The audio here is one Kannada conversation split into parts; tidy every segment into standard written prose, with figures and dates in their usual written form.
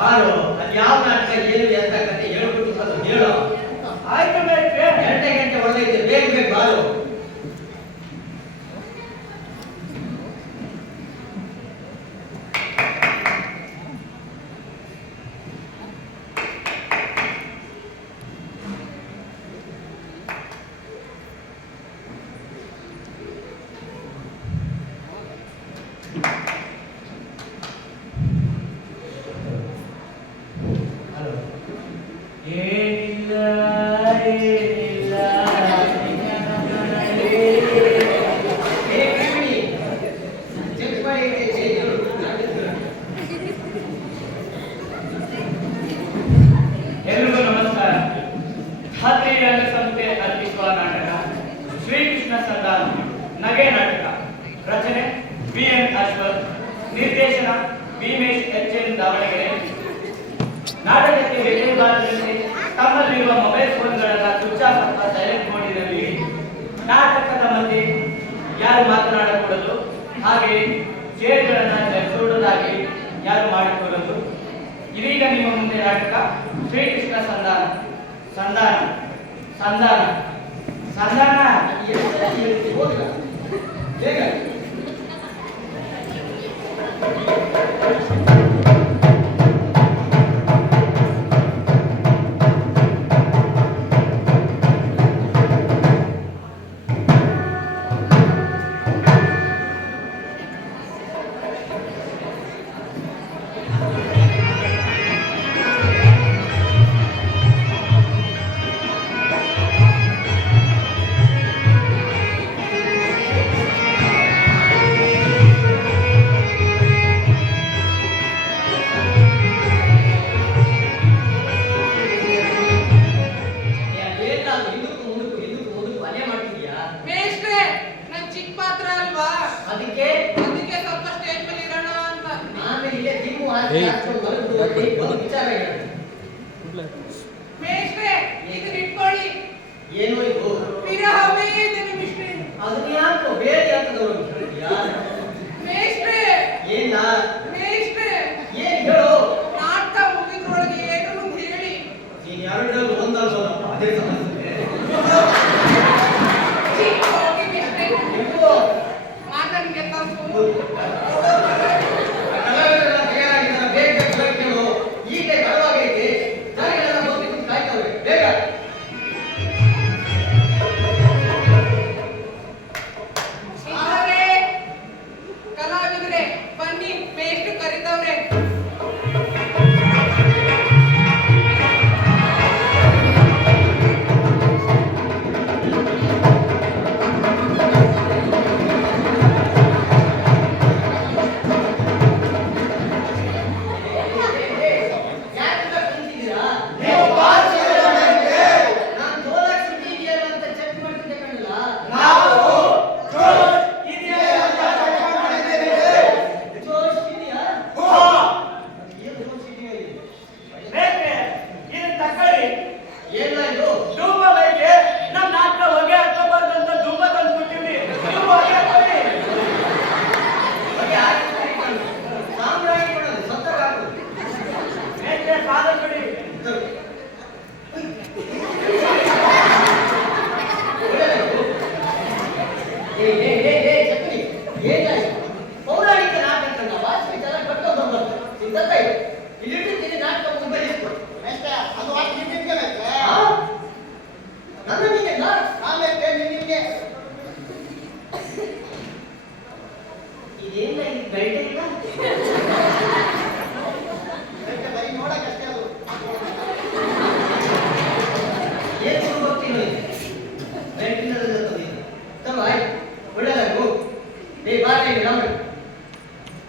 ಹಾಲು ಅದು ಯಾವ ನಾಟಕ ಏನು ಎಂತ ಕತೆ ಹೇಳ್ಬಿಟ್ಟು ಸ್ವಲ್ಪ ಹೇಳು. ಆಯ್ತು ಮೇಷ್ಟ್ರೆ. ಗಂಟೆ ಹೊಡೆದೈತೆ, ಬೇಗ ಬೇಗ ಬಾರು. ಎಲ್ರಿಗೂ ನಮಸ್ಕಾರ. ಖಾತ್ರಿ ರಂಗ ಸಂಸ್ಥೆ ಅರ್ಪಿಸುವ ನಾಟಕ ಶ್ರೀಕೃಷ್ಣ ಸಂಧಾನ ನಗೆ ನಾಟಕ. ರಚನೆ ಬಿ.ಎನ್. ಅಶ್ವಥ್, ನಿರ್ದೇಶನ ಭೀಮೇಶ್ ಎಚ್.ಎನ್. ದಾವಣಗೆರೆ. ನಾಟಕಕ್ಕೆ ವಿಜಯಭಾರತದಲ್ಲಿ ತಮ್ಮಲ್ಲಿರುವ ಮೊಬೈಲ್ ಫೋನ್ಗಳನ್ನು ಸ್ವಿಚ್ ಆಫ್ ಅಥವಾ ಸೈಲೆಂಟ್ ಮೋಡಿನಲ್ಲಿ ನಾಟಕದ ಮಧ್ಯೆ ಯಾರು ಮಾತನಾಡಕೂಡದು, ಹಾಗೆ ಚೇರ್ಗಳನ್ನು ಧರಿಸುವುದಾಗಿ ಯಾರು ಮಾಡಿಕೊಳ್ಳಲು. ಇದೀಗ ನಿಮ್ಮ ಮುಂದೆ ನಾಟಕ ಶ್ರೀಕೃಷ್ಣ ಸಂಧಾನ. ಸಂಧಾನ ಸಂಧಾನ ಸಂಧಾನ ಏನು ಇದು ವಿರಹವೇ ಮಿಶ್ರೆ. ಅದನ್ನ ಯಾಕೋ ಬೇರೆ ಯಾಕದವರು ಮೇಷ್ಟ್ರೆ ಏನ ಮೇಷ್ಟ್ರೆ ಏನ್ ಹೇಳು. ನಾಟಕ ಮುಗಿದ್ರೊಳಗೆ ಏನು ಅಂತ ಹೇಳಿ. ನೀನ್ ಎರಡರಲ್ಲಿ ಒಂದಲ್ವಲ್ಲಪ್ಪ, ಅದೇ ಸಮಸ್ಯೆ. ಹೋಗಿ ಮೇಷ್ಟ್ರೆ, ನೀವು ಮಾತನ್ಗೆ ತಂದು ಪೌರಾಣಿಕ ನಾಟಕ ವಾಸ್ತವಿಕ ಕಟ್ಟೋದು ಇಲ್ಲಿ ನಾಟಕ ಮುಂಬರಿಸ್ತು. ನನ್ನ ನಿನ್ನೆ ಆಮೇಲೆ ಇದೇನ ಇಲ್ಲಿ ಬೆಳ್ಳಿ ಇಲ್ಲ ಬರೀ ನೋಡಕ್ಕಷ್ಟೇ. ಅದು ಏನು ಗೊತ್ತಿಲ್ಲ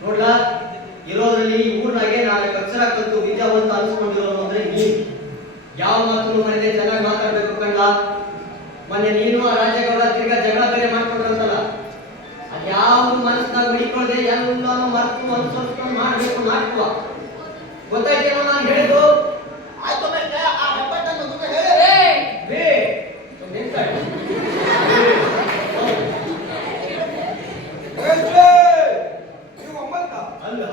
ನೋಡ್ಲಾ, ಇರೋದ್ರಲ್ಲಿ ಊರ್ನಾಗೆ 4 ಅಕ್ಷರ ಕಲಿತು ವಿದ್ಯಾವಂತ ಅನಿಸ್ಕೊಂಡಿರೋದು ಅಂದ್ರೆ ನೀನು. ಯಾವ ಮಾತನ್ನು ಮನೆಗೆ ಚೆನ್ನಾಗಿ ಮಾತಾಡ್ಬೇಕು ಕಣ್ಣ. ಮೊನ್ನೆ ನೀನು ಆ ರಾಜೇಗೌಡ ತಿರ್ಗಾ ಜಗಳ ಬೇರೆ ಮಾಡ್ಕೊಂಡ್ರಂತಲ್ಲ, ಅದು ಯಾವ್ದು ಮನಸ್ಸಿನಾಗ ಹಿಡಿಕೊಳ್ಳದೆ ಎಲ್ಲಾನು ಮರೆತು ಅನುಸರಿಸ್ಕೊಂಡು ಮಾಡ್ಬೇಕು ನಾಟಕ. ಗೊತ್ತಾಯ್ತೇನೋ ನಾನು ಹೇಳಿದ್ದು? ಆಯ್ತು ಆ ಹೆಬ್ಬಟ್ಟನ್ನು ಹೇಳಿ ಅಲ್ಲ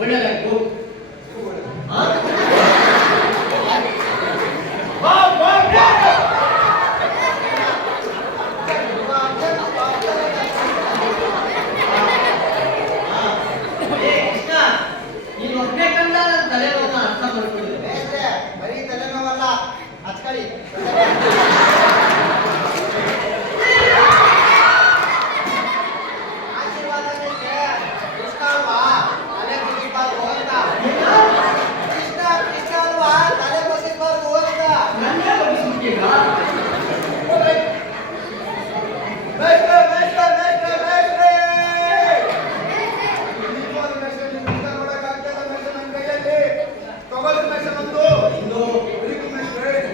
ಒಳ್ಳೆದಾಗಿ ಹೋಗು. ಆ? ಏ ಕೃಷ್ಣ, ನೀನು ಒಬ್ಬನೇ ಕಂಡ ನನ್ನ ತಲೆನೋವನ್ನ ಅರ್ಥ ಮಾಡ್ಕೊಂಡಿದ್ದೆ. ಬೇಸ್ರೆ, ಬರೀ ತಲೆನೋವಲ್ಲ ಹಚ್ಕಳಿ. ಆಶೀರ್ವಾದ ನಿಂಗೆ. ಕೃಷ್ಣ ಅಲ್ವಾ ತಲೆ ಬಗ್ಗಿಬಾರ್ದು ಅಂತ. ಕೃಷ್ಣ ಅಲ್ವಾ ತಲೆ ಬಗ್ಗಿಬಾರ್ದು ಅಂತ. ನನ್ನೇ ಬಗ್ಗಿಸ್ಬಿಟ್ಟೀಗ? ಬೇಸ್ರೆ, ಬೇಸ್ರೆ, ಬೇಸ್ರೆ, ಬೇಸ್ರೆ. ಇನ್ನೂ ಒಂದು ಮೆಷನ್ ನಿಮ್ಮಿಂದ ನೋಡಕ್ಕಾಗ್ತದ ಮೆಷನ್ ನನ್ನ ಕೈಯಲ್ಲಿ. ತಗೊಳ್ಳಿ ಮೆಷನ್ ಒಂದು. ಇಂದು ಹುಡುಗಿ ಮೆಷನ್.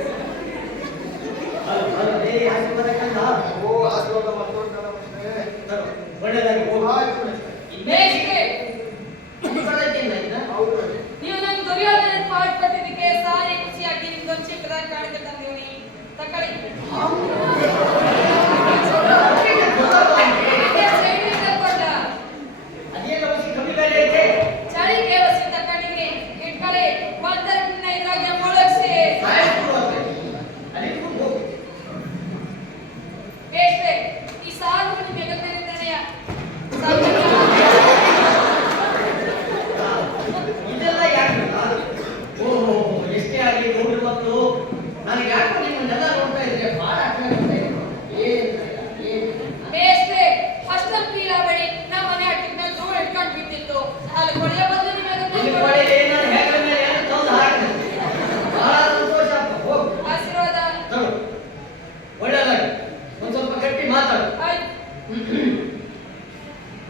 ಏ ಆಶೀರ್ವಾದ ಕಂಡ ಓ ಆಶೀರ್ವಾದ ಮಾಡ್ಕೊಂಡಲ್ಲ ಮೆಷನ್. ಒಳ್ಳೆದಾಗಿ ಹೋಗು. ಆಯ್ತು ಮೆಷನ್. ಬೇಸ್ಗೆ ಹೌದು. ನೀವು ನಂಗೆ ದುರ್ಯೋಧನ ಪಾಠ ಕೊಟ್ಟಿದ್ದಕ್ಕೆ ಸಾರಿ ಖುಷಿಯಾಗಿ ನಿಮ್ದೊಂದು ಚಿಕ್ಕದಾಗಿ ಕಾಣಿಕೆ ತಂದೀವಿ ತಕೊಳ್ಳಿ. ಚಳಿಗೆ ಕೊಡ್ಲ ಅದೇನು ಔಷಧಿ ಕಮ್ಮಿ ಬೆಲೆ ಐತೆ? ಚಳಿಗೆ ವಸಿ ತಕೊಂಡಿನಿ ಇಟ್ಕೊಳ್ಳಿ. ಬಂದರನ್ನ ಇದ್ರಾಗೆ ಮೊಳಗ್ಸಿ ಸಾಯಸ್ಬಿಡು ಅಂತೆ. ಅಲ್ಲಿ ಇಟ್ಕೊಂಡು ಹೋಗು. ಬೇಸ್ರೆ ಈ ಸಾಲು ನಿಮಗೆ ಗೊತ್ತಿರುತ್ತನೆಯ ಇದೆಲ್ಲ ಯಾಕೆ? ಓಹೋ, ಎಷ್ಟೇ ಆಗಲಿ ಗೌಡ್ರ ಮಕ್ಕಳು. ನನಗೆ ಯಾಕೋ ನಿಮ್ಮನ್ನೆಲ್ಲ ನೋಡ್ತಾ ಇದ್ರೆ ಬಹಳ ಅಟ್ರಾಕ್ಟ್ ಆಗ್ತಾ ಇದೆ. ಏನು ಬೇಸ್ರೆ ಅಷ್ಟೊಂದು ಪೀಲ ಬಳಿ ನಮ್ಮ ಮನೆ ಅಟ್ಟಿನ ಮೇಲೆ ಧೂಳು ಇಟ್ಕೊಂಡು ಬಿದ್ದಿತ್ತು. ಅಲ್ಲಿ ಕೊಳೆಯ ಬಂದು ಇಲ್ಲಿ ನಿಮಗೆ ಕೊಳೆಯಲ್ಲಿ ನಾನು ಹೆಗಲ ಮೇಲೆ ಏನೋ ತಂದು ಹಾಕಿದೆ. ಬಹಳ ಸಂತೋಷ ಅಪ್ಪ. ಹೋಗು. ಆಶೀರ್ವಾದ ತಗೋ. ಒಳ್ಳೆದಾಗಿ ಒಂದ್ ಸ್ವಲ್ಪ ಗಟ್ಟಿ ಮಾತಾಡು. ಆಯ್ತು.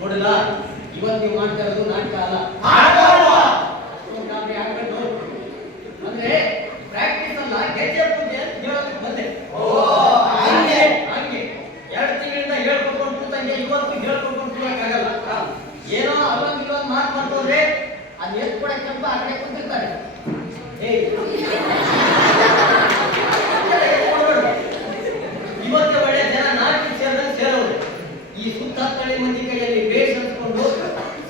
ನೋಡಲ್ಲ, ಇವತ್ತು ನೀವು ಮಾಡ್ತಾ ಇರೋದು ನಾಟಕ ಅಲ್ಲ. ಗಾಬರಿ ಆಗ್ಬೇಕು. ಅಂದ್ರೆ ಪ್ರಾಕ್ಟೀಸ್ ಅಲ್ಲ, ಗೆಜ್ಜೆ ಪೂಜೆ ಅಂತ ಹೇಳೋದಕ್ಕೆ ಬಂದೆ. ಹಂಗೆ ಹಂಗೆ 2 ತಿಂಗಳಿಂದ ಹೇಳ್ಕೊಟ್ಕೊಂಡು ಕೂತಂಗೆ ಇವತ್ತು ಹೇಳ್ಕೊಟ್ಕೊಂಡು ಕೂರಕ್ಕಾಗಲ್ಲ. ಏನೋ ಅಲ್ಲೊಂದು ಇಲ್ಲೊಂದು ಮಾತು ಮಾಡ್ತವ್ರೆ, ಅದು ಎಷ್ಟು ಕೂಡ ಕೆಂಪ ಆ ಕಡೆ ಕುಂತಿರ್ತಾರೆ. ಏಯ್ ಇವತ್ತೇ ಒಳ್ಳೆ ಜನ ನಾಲ್ಕು ಸೇರಿದಂಗೆ ಸೇರೋರು. ಈ ಸುತ್ತತ್ತಳಿ ಮಂದಿ ಕೈಯಲ್ಲಿ ಬೇಷ್ ಹಂಚ್ಕೊಂಡು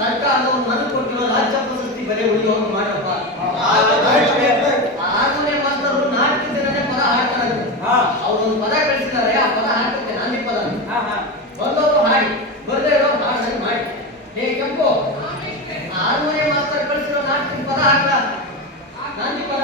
ಸರ್ಕಾರದವ್ರು ನನಗೆ ಕೊಟ್ಟಿರೋ ರಾಜ್ಯ ಪ್ರಶಸ್ತಿ ಬೆಲೆ ಉಳಿಯೋ ಹಂಗೆ ಮಾಡಪ್ಪ. ಆರನೇ ಮಾಸ್ತರು ನಾಲ್ಕು ದಿನನೇ ಪದ ಹಾಡ್ತಾರೆ. ಅವ್ರೊಂದು ಪದ ಕಳಿಸಿದ್ದಾರೆ, ಆ ಪದ ಹಾಕುತ್ತೆ ನಾಂದಿ ಪದ. ಬಂದವರು ಹಾಡಿ, ಬರ್ದೇ ಇರೋ ಹಾಡಂಗೆ ಮಾಡಿ. ಹೇ ಕೆಂಪು, ಆರನೇ ಮಾಸ್ತರ್ ಕಳಿಸಿರೋ ನಾಲ್ಕು ಪದ ಹಾಕ ನಾಂದಿ ಪದ.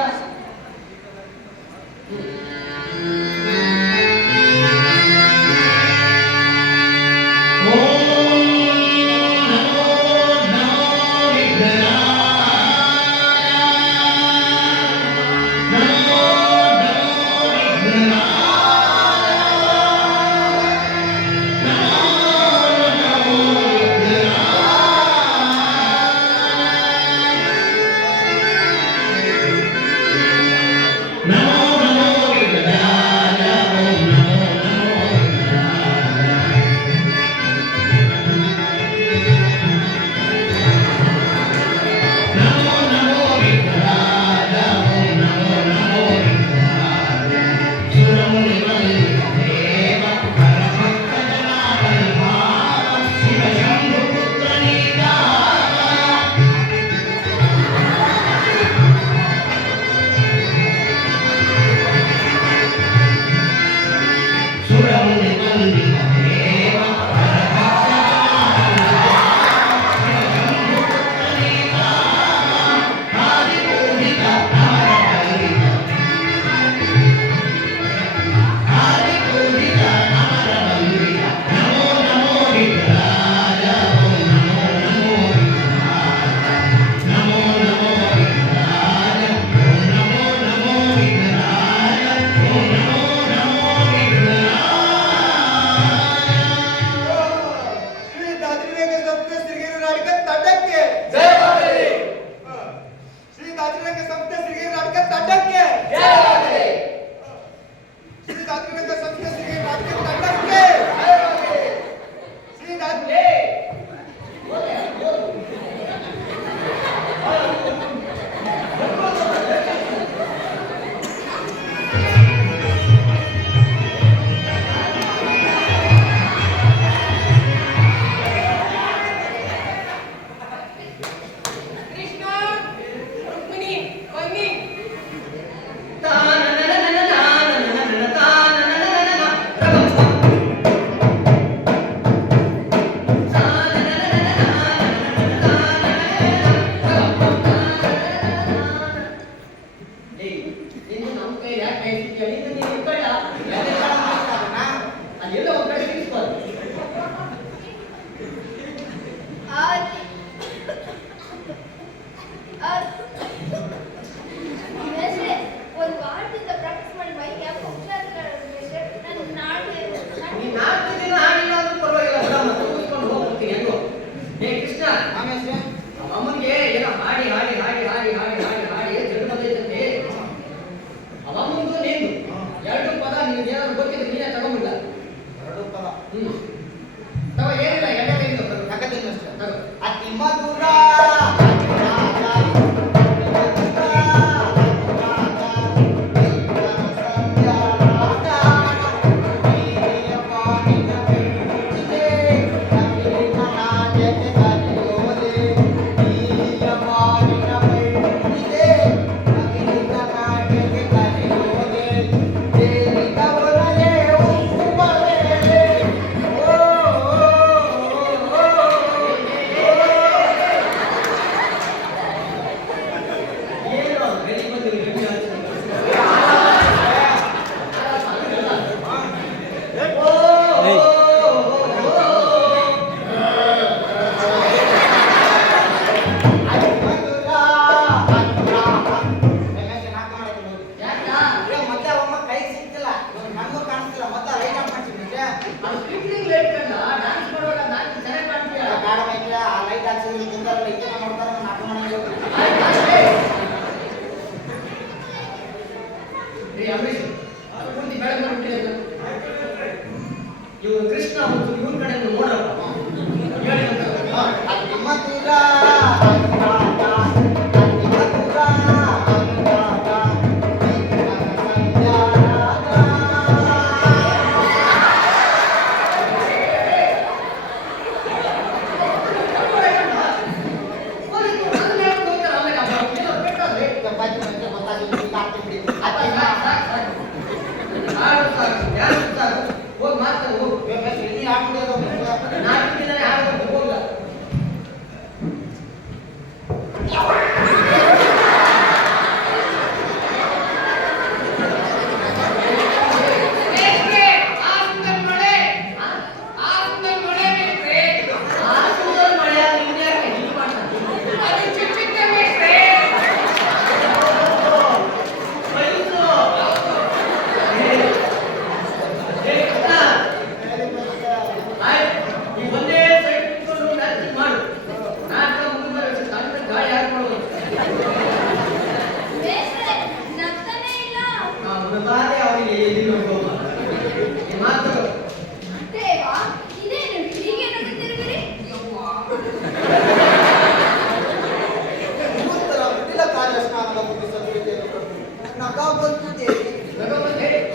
ಸ್ನಾನದ ಮುಗಿಸ ಪ್ರೀತಿಯನ್ನು ಕೊಟ್ಟು ನಗ ಬಂತು ದೇವಿ.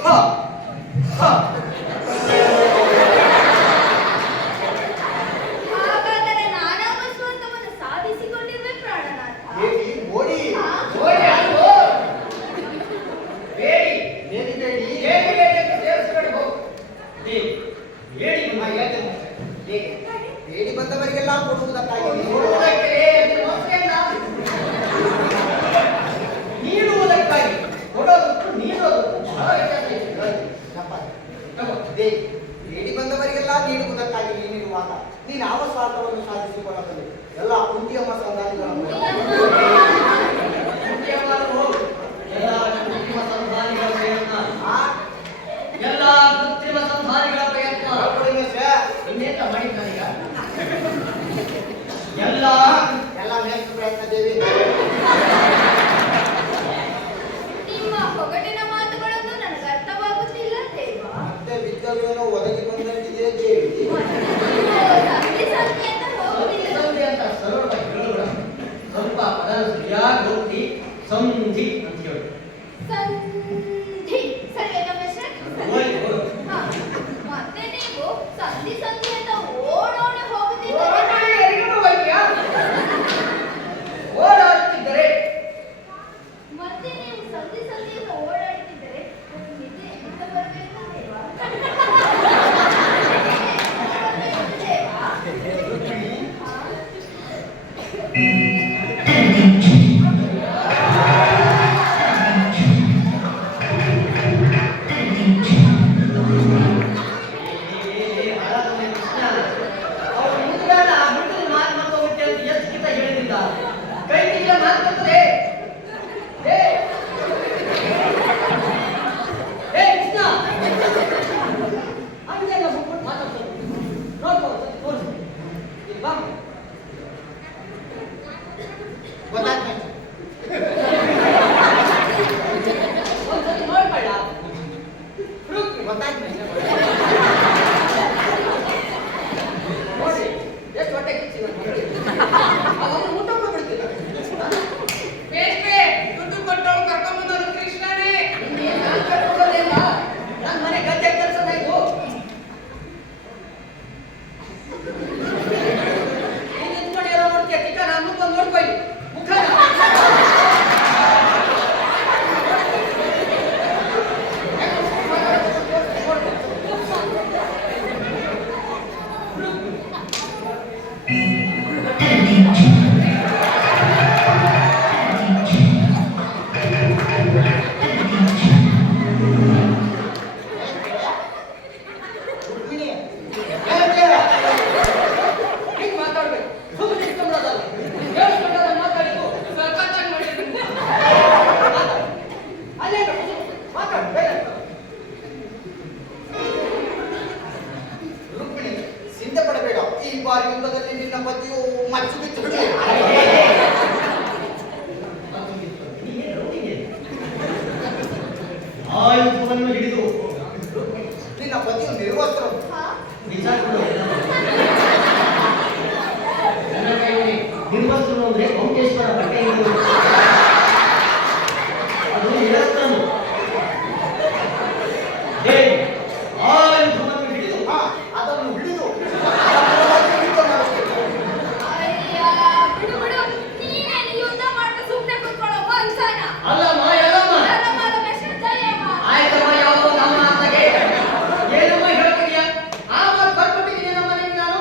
ಹ ಹ ಹಾಗಾದರೆ ನಾನಾವ ಸ್ವತಃವನ್ನು ಸಾಧಿಸಿಕೊಂಡಿರುವೆ ಪ್ರಾಣನಾಥ. ದೇವಿ ಮೋಡಿ ನೋಡಿ ಅಲ್ವೋ? ಬೇಡಿ ಬೇಡಿ ಬೇಡಿ ಬೇಡಿ ಬೇಡಿ ಅಂತ ಸೇರಿಸ್ಕೊಂಡು ಹೋಗು. ಬೇಡಿ ಬೇಡಿ ನಿಮ್ಮ ಹೇಳ್ತೇನೆ ಹೇಗೆ ಬೇಡಿ ಬಂದವರಿಗೆಲ್ಲ ಕೊಡುವುದಕ್ಕಾಗಿ ನೋಡುವುದಕ್ಕೆ ನಿನ್ನ ಮನಸ್ಸೇನ? ನೀಡುವುದಕ್ಕಾಗಿ ಕೊಡೋದಕ್ಕೂ ನೀಡೋದಕ್ಕೂ ಬಹಳ ವ್ಯತ್ಯಾಸ ಇದೆ. ತಗೋ. ದೇವಿ ಬೇಡಿ ಬಂದವರಿಗೆಲ್ಲ ನೀಡುವುದಕ್ಕಾಗಿ ನೀನಿರುವಾಗ ನೀನು ಯಾವ ಸ್ವಾರ್ಥವನ್ನು ಸಾಧಿಸಿಕೊಳ್ಳಬಲ್ಲೆ? ಎಲ್ಲ ಕುಂತಿಯಮ್ಮ ಸಂಧಾನಿಗಳನ್ನು ಎಲ್ಲ ಕೃತ್ರಿಮ ಸಂಧಾನಿಗಳ ಪ್ರಯತ್ನ ಇನ್ನೇತ ಮಾಡಿದ್ದಾನೀಗ ಎಲ್ಲ ಎಲ್ಲ ಮೇಷ್ಟು ಪ್ರಯತ್ನ ದೇವಿ. ನಿಮ್ಮ ಹೊಗಟಿನ ಮಾತುಗಳನ್ನು ನನಗೆ ಅರ್ಥವಾಗುತ್ತಿಲ್ಲ ದೇವ. ಮತ್ತೆ ವಿದ್ಯವೇನೋ ಒದಗಿ ಬಂದಂತಿದೆ ದೇವಿ. ಸಂಧಿ ಸಂಧಿ ಅಂತ ಹೋಗುತ್ತಿಲ್ಲ. ಸಂಧಿ ಅಂತ ಸರಳವಾಗಿ ಹೇಳೋಣ. ಸ್ವಲ್ಪ ಪದ ಸರಿಯಾಗಿ ಹೋಗಿ ಸಂಧಿ ಅಂತ ಹೇಳಿ ಸಂಧಿ ಸರಿ ನಮ್ಮ ಹೋಗಿ ಹೋಗು. ಮತ್ತೆ ನೀವು ಸಂಧಿ ಸಂಧಿ ಅಂತ ಓಡೋಡಿ ಹೋಗುತ್ತಿದ್ದಾರೆ. ಓಡಾಡುತ್ತಿದ್ದರೆ ಮತ್ತೆ ನೀವು ಸಂಧಿ ಸಂಧಿಯಿಂದ ಓಡಾಡುತ್ತಿದ್ದರೆ ನಿದ್ದೆ ಎಂತ ಬರಬೇಕು ದೇವ? ಗೊತ್ತಾಗ್ತದೆ. ಗೊತ್ತಾಗ್ತದೆ. ಎಷ್ಟು ಹೊಟ್ಟೆ ಕಿಚ್ಚಿ ಊಟ ಬಿಡ್ತಿಲ್ಲ ಬೇಡ್ವೆ ದುಡ್ಡು ಕೊಟ್ಟವಳು ಕರ್ಕೊಂಬಂದವನು ಕೃಷ್ಣನೇ. ನನ್ನ ಮನೆ ಗದ್ದೆ ಕೆಲಸ ಆಯ್ತು ನಿಂತ್ಕೊಂಡು ಏನೋ ನೋಡ್ತೀಯ ಚಿಕ್ಕ ನಾನು ಮುಖ ನೋಡ್ಕೊಳ್ಳಿ ಮುಖ ರುಕ್ಮಿಣಿ, ಹಿಂಗ್ ಮಾತಾಡ್ಬೇಕು ಸುಮ್ಮನೆ ಇಟ್ಕೊಂಡ್ಬಿಡೋದಲ್ಲ ಹೇಳ್ಕೊಂಡಾಗ ಮಾತಾಡಿದ್ದು ಸಖತ್ತಾಗಿ ಮಾಡಿದ್ರು. ಅಲ್ಲೇ ಮಾತಾಡು ಬೇಗ ರುಕ್ಮಿಣಿ, ಚಿಂತೆ ಪಡಬೇಡ. ಈ ಬಾರಿ ಯುದ್ಧದಲ್ಲಿ ನಿನ್ನ ಪತಿಯು ಮಚ್ಚು ಬಿದ್ದು ಬಿಡಲಿ. ಆಯುಧವನ್ನು ಹಿಡಿದು ನಿನ್ನ ಪತಿಯು ನಿರ್ವಸ್ತ್ರ. ನನ್ನ ಕೈಯಲ್ಲಿ ನಿರ್ವಸ್ತ್ರನು ಅಂದ್ರೆ ವೆಂಕಟೇಶ್ವರ ಬಟ್ಟೆ ಇರುವುದು. ಅದು ನಿರಸ್ತ್ರನು. ಆಯುಧವನ್ನು ಹಿಡಿದು ಅದನ್ನು ಹಿಡಿದು ಅಯ್ಯ ಬಿಡು ಬಿಡು, ನೀನೇನು ಯುದ್ಧ ಮಾಡ್ತಾ ಸುಮ್ಮನೆ ಕೂತ್ಕೊಳ್ಳೋ ಮನುಷ್ಯನ? ಅಲ್ಲಮ್ಮ ಎಲ್ಲಮ್ಮ ನನ್ನಮ್ಮನ ಮೆಸೇಜ್ ಜಯಮ್ಮ. ಆಯ್ತಮ್ಮ ಯಾವುದೋ ನಮ್ಮ ಅತ್ತಗೆ ಏನಮ್ಮ ಹೇಳ್ತಿದ್ಯಾ? ಆ ಮಾತು ಬರ್ಕೊಟ್ಟಿದ್ದೀನಿ ನಮ್ಮ ಮನೆಗೆ ನಾನು.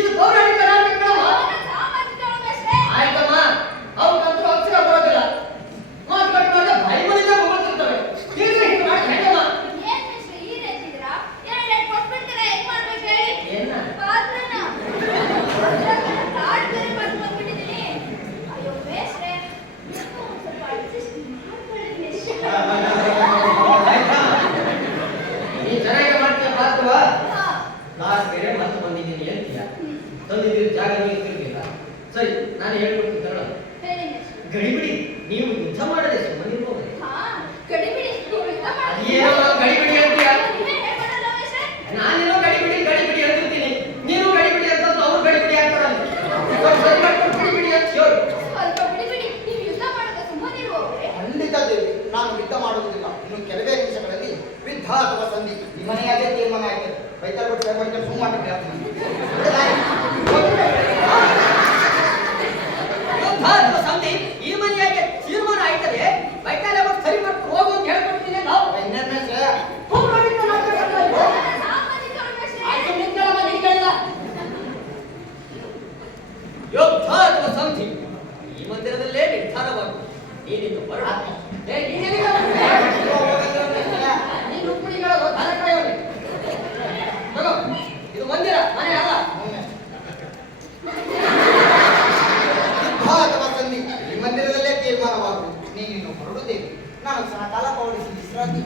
ಇದು ಪೌರಾಣಿಕ ನಾಟಕಗಳಮ್ಮ. ಅವನ ಸಾಮಾಜಿಕಗಳ ಮೆಸೇಜ್. ಆಯ್ತಮ್ಮ ಅವಕ್ಕಂತೂ ಅಕ್ಷರ ಬರೋದಿಲ್ಲ. ಮಾತು ಕಟ್ ಮಾಡಿದ್ರೆ ಬಾಯಿ ಮನೆಗೆ ಹೋಗ್ತಿರ್ತವೆ. ಈಗ ಹಿಂಗೆ ಮಾಡಿ ಹೆಂಗಮ್ಮ? ಏನ್ ಮಿಸ್ಟ್ರಿ ಈ ರೇತಿದ್ರಾ? ಎರಡೆರಡು ಕೊಟ್ಬಿಡ್ತೀರಾ? ಹೆಂಗ್ ಮಾಡ್ಬೇಕು ಹೇಳಿ? ಏನ್ನ? ಪಾತ್ರನ. ತಾಡ್ ಬೇರೆ ಬರ್ದು ಬಂದ್ಬಿಟ್ಟಿದ್ದೀನಿ. ಅಯ್ಯೋ ಮೇಷ್ಟ್ರೆ, ನೀವು ಒಂದ್ ಸ್ವಲ್ಪ adjust ಮಾಡ್ಕೊಳ್ಳಿ ಮೇಷ್ಟ್ರೆ. ಆಯ್ತಾ? ನೀನ್ ಚೆನ್ನಾಗಿ ಮಾಡ್ತೀಯ ಪಾತ್ರವಾ? ಹಾ. ನಾನು ಬೇರೆ ಮತ್ತೆ ಬಂದಿದ್ದೀನಿ ಅಂತೀಯ. ತಂದಿದ್ದೀರಿ ಜಾಗ ನೀವು ಇರ್ತಿರ್ಲಿಲ್ಲ. ಸರಿ ನಾನು ಹೇಳ್ಕೊಡ್ತೀನಿ ಕನ್ನಡ. ಹೇಳಿ ಮೇಷ್ಟ್ರೆ. ಗಡಿಬಿಡಿ ನೀವು ಯುದ್ಧ ಮಾಡದೆ ಸುಮ್ಮನಿರ್ಬೋದು. ಹಾ, ಗಡಿಬಿಡಿ. ನೀವು ಯುದ್ಧ ಮಾಡಿ. ಅದೇನೋ ಗಡಿಬಿಡಿ ಅಂತೀಯ. ನೀವೇ ಹೇಳ್ಕೊಡಲ್ಲ ಮೇಷ್ಟ್ರೆ? ನಾನೇನೋ ಗಡಿಬಿಡಿ ಗಡಿಬಿಡಿ ಅಂತಿರ್ತೀನಿ. ನೀನು ಗಡಿಬಿಡಿ ಅಂತಂದ್ರೆ ಅವ್ರು ಗಡಿಬಿಡಿ ಆಗ್ತಾರಲ್ಲ. ಸರಿ ಮಾಡ್ಕೊಂಡು ಗಡಿಬಿಡಿ ಅಂತ ಹೇಳು. ಸ್ವಲ್ಪ ಬಿಡಿ ಬಿಡಿ. ನೀವು ಯುದ್ಧ ಮಾಡದ ಸುಮ್ಮನಿರು. ಮಾತಾಡ್ತೀಯ ಯುದ್ಧ ಅಥವಾ ಸಂಧಿ ಈ ಮನೆಯಾಗೆ ತೀರ್ಮಾನ ಆಯ್ತದೆ ಬೈಕಾಲೆ ಅವತ್ತು ಸರಿ ಮಾಡ್ಕೊಂಡು ಹೋಗು ಅಂತ ಹೇಳ್ಕೊಡ್ತೀನಿ ನಾವು ಯುದ್ಧ ಅಥವಾ ಸಂಧಿ ಈ ಮಂದಿರದಲ್ಲೇ ನಿರ್ಧಾರವಾಗುವುದು ನೀನಿನ್ನು ಹೊರಡ ನೀನು ರುಕ್ಮಿಣಿಗಳು ಧನ ಕಾಯೋನೆ ತಗೋ ಇದು ಮಂದಿರ ಮನೆ ಅಲ್ಲ ಅಥವಾ ಸಂಧಿ ಈ ಮಂದಿರದಲ್ಲೇ ತೀರ್ಮಾನವಾಗುವುದು ನೀನು ಹೊರಡುತ್ತೇವೆ ನಾನು ಸಹ ಕಾಲ ಪೌಡಿಸಿ ವಿಶ್ರಾಂತಿ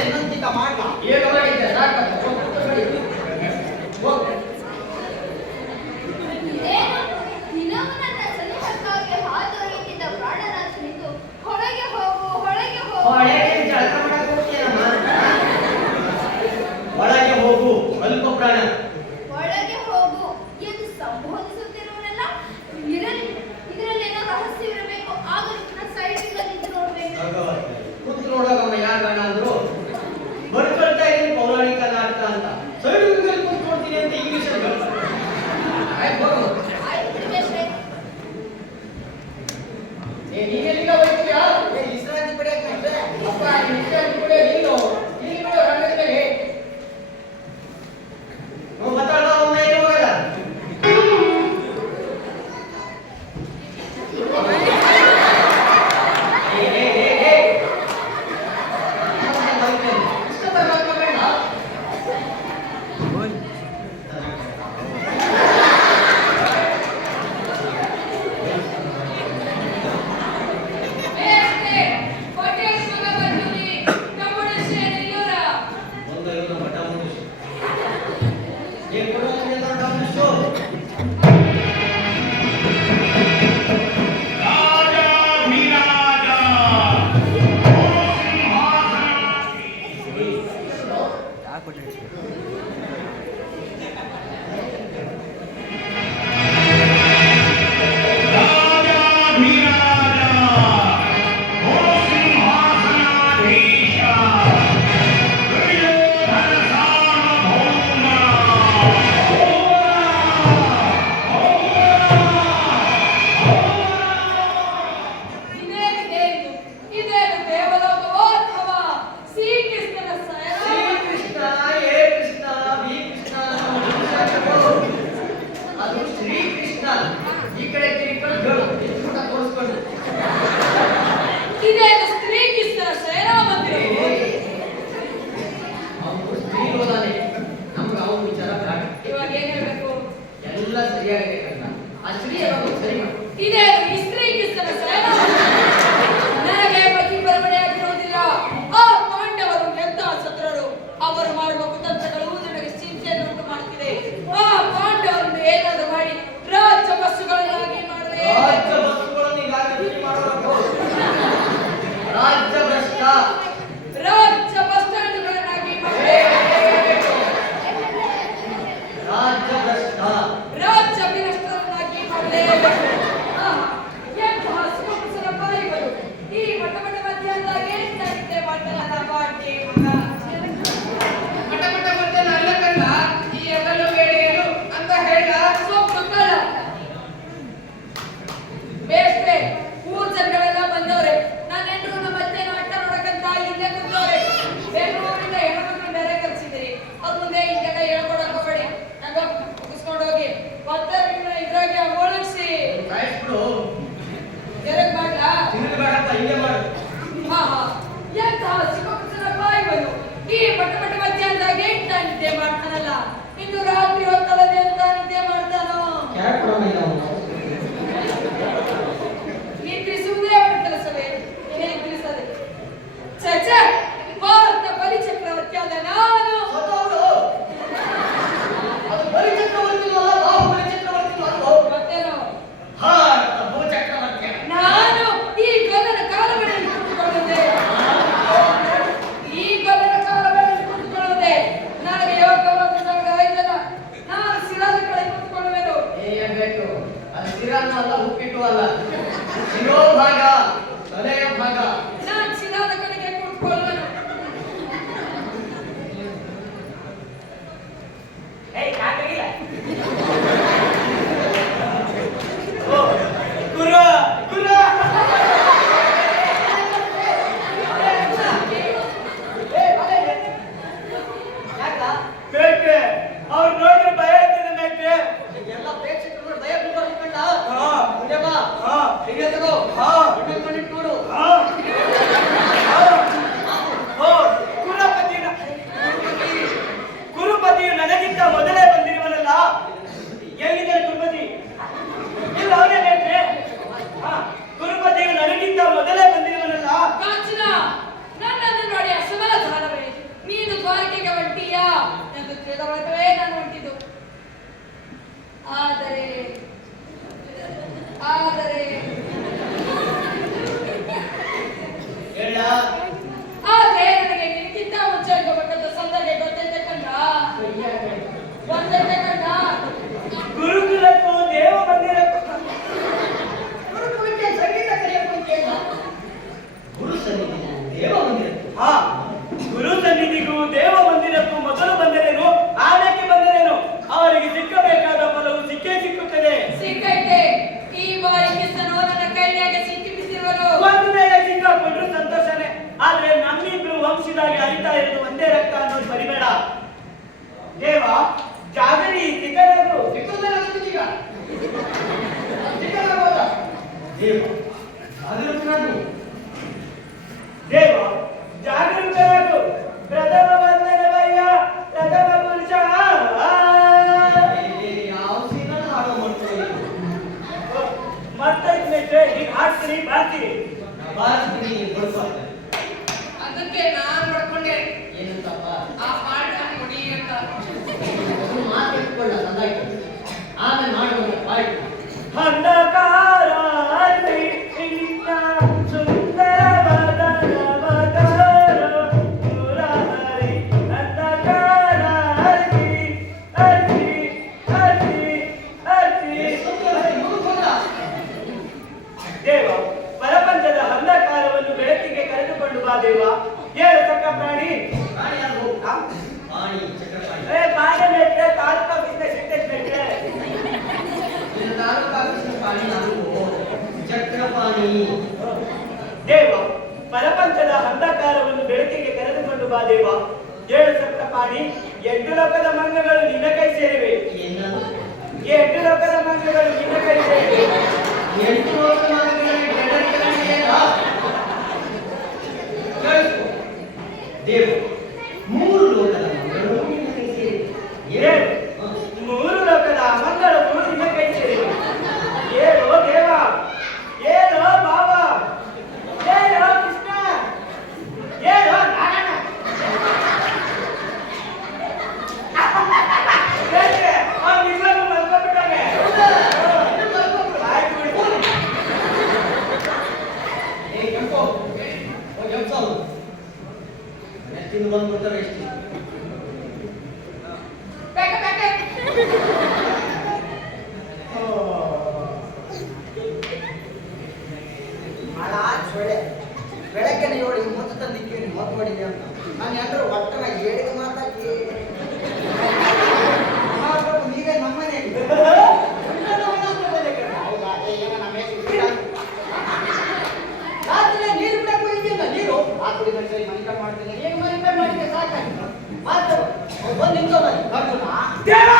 ಇನ್ನೊಂದಿಕ ಮಾಡ್ಲಾ ಈಗ ಮಾಡಿದ್ದೆ ಸಾಕು ಹೋಗು ಇದೇನು? ದಿನವೂ ನನ್ನ ಸಲಹಕ್ಕಾಗಿ ಹಾತೊರೆಯುತ್ತಿದ್ದ ಪ್ರಾಣನಾಥನಿಂದು ಹೊರಗೆ ಹೋಗು ಹೊರಗೆ ಹೋಗು ಒಳಗೆ ಜಳಕ ಮಾಡಕ್ಕೆ ಹೋಗ್ತೀಯಮ್ಮ? ಒಳಗೆ ಹೋಗು ಅಲ್ಪ ಪ್ರಾಣ ಒಳಗೆ ಹೋಗು ಎಂದು ಸಂಬೋಧಿಸುತ್ತಿರುವನೆಲ್ಲ ಇದರಲ್ಲೇನೋ ರಹಸ್ಯವಿರಬೇಕು. ಆಗ ನನ್ನ ಸೈಡಿಂದ ನಿಂತು ನೋಡ್ಬೇಕು. ಕೂತು ನೋಡೋಗಮ್ಮ ಯಾರು ಬೇಡ ಅಂದ್ರು ಬರ್ಕೊಳ್ತಾ ಇದ್ದೀನಿ ಪೌರಾಣಿಕ ನಾಟಕ ಅಂತ ಸೈಡ್ ಕೂತು ನೋಡ್ತೀನಿ ಅಂತ ಇಂಗ್ಲಿಷಲ್ಲಿ ಆಯ್ತು ಹೋಗು ಆಯ್ತು ತಿರುಗೇಶ್ವರೇ. ನೀನೆಲ್ಲಿಗ ಹೋಗ್ತೀಯಾ ವಿಶ್ರಾಂತಿ ಪಡೆಯಕ್ಕೆ ಅಪ್ಪ ವಿಶ್ರಾಂತಿ ಕೂಡ ನೀನು ಇಲ್ಲಿ ಬಿಡು ರಂಗದ ಮೇಲೆ ನಾವು ಮಾತಾಡೋ ಅಮ್ಮ ಏನು ಹೋಗಲ್ಲ ಕೋಟೆ ಮಗ ಬಂದೂರಿ ಹೀಗೆ ತಗೋ. ಹಾ. ಕಣ್ಣಿಟ್ಟು ನೋಡು. ಕುರುಪತಿಯು ನನಗಿಂತ ಮೊದಲೇ ಬಂದಿರುವನಲ್ಲ. ಎಲ್ಲಿದ್ದಾರೆ ಕುರುಪತಿ? ಇಲ್ಲ ಅವನೇ ಹೇಳ್ತೆ. ಕುರುಪತಿಯು ನನಗಿಂತ ಮೊದಲೇ ಬಂದಿರುವನಲ್ಲ. ಕಾಂಚನ, ನನ್ನನ್ನು ನೋಡಿ ಅಸಮಾಧಾನವೇ. ನೀನು ದ್ವಾರಕೆಗೆ ಹೊಂಟೀಯಾ ಎಂದು ತಿಳಿದ ಬಳಿಕವೇ ನಾನು ಹೊಂಟಿದ್ದು. ಆದರೆ ಹೇಳ. ಆದ್ರೆ ನನಗೆ ನಿನಗಿಂತ ಮುಂಚೆ ಹೋಗಬೇಕಂತ ಸಂದರ್ಭ ಗೊತ್ತೈತೆ ಕಂಡ. ಗೊತ್ತೈತೆ ಕಂಡ. ಗುರುಕುಲಕ್ಕೂ ದೇವ ಮಂದಿರಕ್ಕೂ ಗುರುಕುಲಕ್ಕೆ ಸಂಗೀತ ಕಲಿಯಕ್ಕೆ ಗುರು ಸನ್ನಿಧಿ ದೇವ ಮಂದಿರ. ಗುರು ಸನ್ನಿಧಿಗೂ ದೇವ ಮಂದಿರಕ್ಕೂ ಮೊದಲು ಬಂದರೇನು, ಆಮೇಲೆ ಬಂದರೇನು, ಅವರಿಗೆ ಸಿಕ್ಕಬೇಕಾದ ಫಲವು ಸಿಕ್ಕೇ ಸಿಕ್ಕುತ್ತದೆ. ಸಿಕ್ಕೈತೆ. ಈ ಬಾರಿ ಕಿಸನು ನನ್ನ ಕೈಯಾಗೆ ಸಿಕ್ಕಿ ಬಿಸಿರುವನು. ಒಂದು ವೇಳೆ ಸಿಕ್ಕಾಕೊಂಡ್ರು ಸಂತೋಷನೇ. ಆದ್ರೆ ನಮ್ಮಿಬ್ರು ವಂಶದಾಗಿ ಹರಿತಾ ಇರೋದು ಒಂದೇ ರಕ್ತ ಅನ್ನೋದು ಬರಿಬೇಡ. ದೇವ ಜಾಗರಿ ಸಿಕ್ಕರು ದೇವ ಜಾಗೃತನಾಗು. ದೇವ ಜಾಗೃತರಾಗು. ಪ್ರಥಮ ಬಂಧನವಯ್ಯ ಪ್ರಥಮ ಪುರುಷ. ಯಾವ ಸೀನಲ್ ಹಾಡೋ ಮಾಡ್ತೀವಿ. ಮತ್ತೊಮ್ಮೆ ಈಗ ಹಾಡ್ತೀನಿ ಬಾರ್ತೀನಿ. ಬಾರಿಸ್ತೀನಿ ಬಡಿಸ್ತಾರೆ. ಅದಕ್ಕೆ ನಾನು ಮಾಡ್ಕೊಂಡೆ ಏನಂತಪ್ಪ ಆ ಪಾಠ ಕೊಡಿ ಅಂತ. ಮಾತು ಇಟ್ಕೊಳ್ಳ ಸಂದಾಯ್ತು. ಆಮೇಲೆ ಮಾಡುವಂತ ಪಾಠ ಅಂಧಕಾರ ಇಳಿತ ಸುಂದರ ವದನ ಮಕರ ಮುರಾರಿ. ಅಂಧಕಾರ ಅರ್ಜಿ ಅರ್ಜಿ ಅರ್ಜಿ ಅರ್ಜಿ. ದೇವ ಪರಪಂಚದ ಅಂಧಕಾರವನ್ನು ಬೆಳಕಿಗೆ ಕರೆದುಕೊಂಡು ಬಾ ದೇವ. ಏಳು ಚಕ್ಕ ಪ್ರಾಣಿ. ಪ್ರಾಣಿ ಯಾರು? ಪ್ರಾಣಿ ಚಕ್ರಪಾಣಿ. ಪಾಠ ಬೇಕೆ ತಾಲೂಕಾ ಬಿಸ್ನೆಸ್ ಇಂಟೆಸ್ಟ್ ಬೇಕೆ. ಇದು ತಾಲೂಕು ಆಫೀಸಿನ ಪ್ರಾಣಿ ನಾನು ಚಕ್ರಪಾಣಿ. ದೇವ ಪರಪಂಚದ ಅಂಧಕಾರವನ್ನು ಬೆಳಕಿಗೆ ಕರೆದುಕೊಂಡು ಬಾ ದೇವ. ಏಳು ಸಪ್ತಪಾಣಿ. 8 ಲೋಕದ ಮಂಗಗಳು ನಿನ್ನ ಕೈ ಸೇರಿವೆ. ಏನದು? 8 ಲೋಕದ ಮಂಗಗಳು ನಿನ್ನ ಕೈ ಸೇರಿವೆ. 8 ಲೋಕದ ಮಂಗಗಳಿಗೆ ಬೆಳಕಿನ ಕೇಳಿಸ್ಕೊ. ದೇವ 3 ಲೋಕದ ಮಂಗಗಳು ನಿನ್ನ ಕೈ ಸೇರಿವೆ. ಏಳು 3 ಲೋಕದ ಮಂಗಗಳು ನಿನ್ನ ಕೈ ಸೇರಿವೆ. ಏಳು ದೇವ, ಏಳು ಬಾಬ, ಏಳು ಕೃಷ್ಣ, ಏಳು ನಾರಾಯಣ. ನಿಜವಾಗ್ಲೂ ಮಲ್ಕೊಂಡ್ಬಿಟ್ಟಾನೆ. ಆಯ್ತು ಬಿಡು. ಏ ಕೆಂಪು ಹೋಗಿ ಎಬ್ಸೋದು. ನೆತ್ತಿಂದ ಬಂದ್ಬಿಡ್ತಾರೆ ಎಷ್ಟು. ಬೇಕ ಬೇಕ. ಬೆಳಗ್ಗೆ ನೋಡಿ ಮೊತ್ತ ತಂದಿಕ್ಕೆ ಮೊತ್ತ ಮಾಡಿದೆ ಅಂತ ನಾನು ಎಲ್ಲರೂ ಒಟ್ಟನ ಹೇಳಿದ ಮಾತಾಡಿ ನೀವೇ ನಮ್ಮನೆ ರಾತ್ರಿ ನೀರು ಬಿಡಕ್ಕೆ ಹೋಗಿದ್ದಿಲ್ಲ. ನೀರು ಆ ಕುಡಿದ ಸರಿ ಮನಿಕ ಮಾಡ್ತೀನಿ. ಏನು ಮನಿಕ ಮಾಡಿದ್ರೆ ಸಾಕಾಗಿತ್ತು. ಮಾತು ಒಂದು ನಿಮಿಷ ಬನ್ನಿ ಬರ್ತೀನಾ? ದೇವ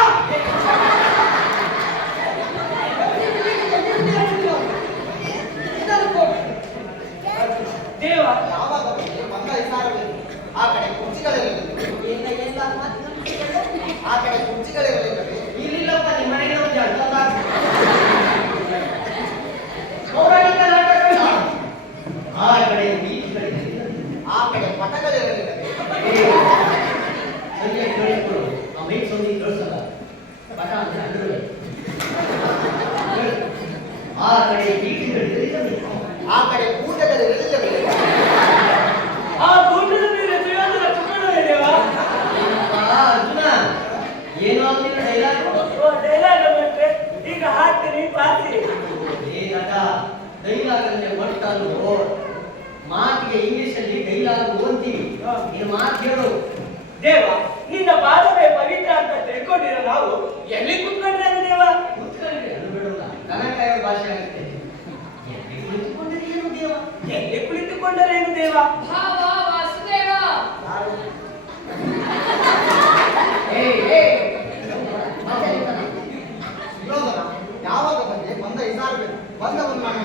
ದೇವ ಯಾವಾಗ ಬಂದ ಇಸಾರಬೇಕು. ಆ ಕಡೆ ಕುರ್ಚಿಗಳಿರಲಿಲ್ಲ. ಆ ಕಡೆ ಕುರ್ಚಿಗಳಿರಲಿಲ್ಲವೇ? ಇಲ್ಲಿಲ್ಲಪ್ಪ ನಿಮ್ಮ ಮನೆಗೆ ಒಂದು ಅಡ್ಡ ಪೌರಾಣಿಕ ನಾಟಕಗಳ ಆ ಕಡೆ ಬೀಚ್ಗಳಿದೆ. ಆ ಕಡೆ ಪಟಗಳಿರಲಿಲ್ಲವೇ? ಸರಿಯಾಗಿ ಕೇಳಿಸ್ಕೊಳ್ಳು. ಆ ಮೈಕ್ ಸೌಂಡಿ ಕೇಳಿಸಲ್ಲ. ಪಟ ಅಂದ್ರೆ ಅಂಡರ್ವೇರ್. ಆ ಕಡೆ ಬೀಚ್ಗಳಿದೆ. ಆ ಕಡೆ ಕೂಟಗಳಿರಲಿಲ್ಲವೇ? ಆ ಕೂಟದ ಮೇಲೆ ಸುಯೋಧನ ಪುಕ್ಕಣವೇ ದೇವ. ಅರ್ಜುನ ಏನೋ ಅಂದಿನ ಡೈಲಾಗ್. ಡೈಲಾಗ್ ಅಂದ್ರೆ ಈಗ ಹಾಡ್ತೀನಿ ಪಾಸಿ. ಏ ನಟ ಡೈಲಾಗ್ ಅಂದ್ರೆ ಒಟ್ಟಲ್ವೋ. ಮಾತಿಗೆ ಇಂಗ್ಲಿಷ್ ಅಲ್ಲಿ ಡೈಲಾಗ್ ಓದ್ತೀವಿ. ನೀನು ಮಾತು ಹೇಳು. ದೇವ ನಿನ್ನ ಪಾದವೇ ಪವಿತ್ರ ಅಂತ ತಿಳ್ಕೊಂಡಿರೋ ನಾವು ಎಲ್ಲಿ ಕುತ್ಕೊಂಡ್ರೆ ದೇವ? ಕೂತ್ಕೊಳ್ಳಿ, ಅದು ಬಿಡೋಲ್ಲ. ಕನಕಾಯ ಭಾಷೆ ಆಗುತ್ತೆ. ಎಲ್ಲಿ ಕುಳಿತುಕೊಂಡರೆ ಏನು ದೇವ? ಎಲ್ಲಿ ಕುಳಿತುಕೊಂಡರೇನು ದೇವ? ಭಾವ ವಾಸುದೇವ. ಯಾರು? ಸುಯೋಧನ ಯಾವಾಗ ಬಂದೆ? ಬಂದ ಇಸಾರಬೇಕು. ಬಂದವನು ನಾನು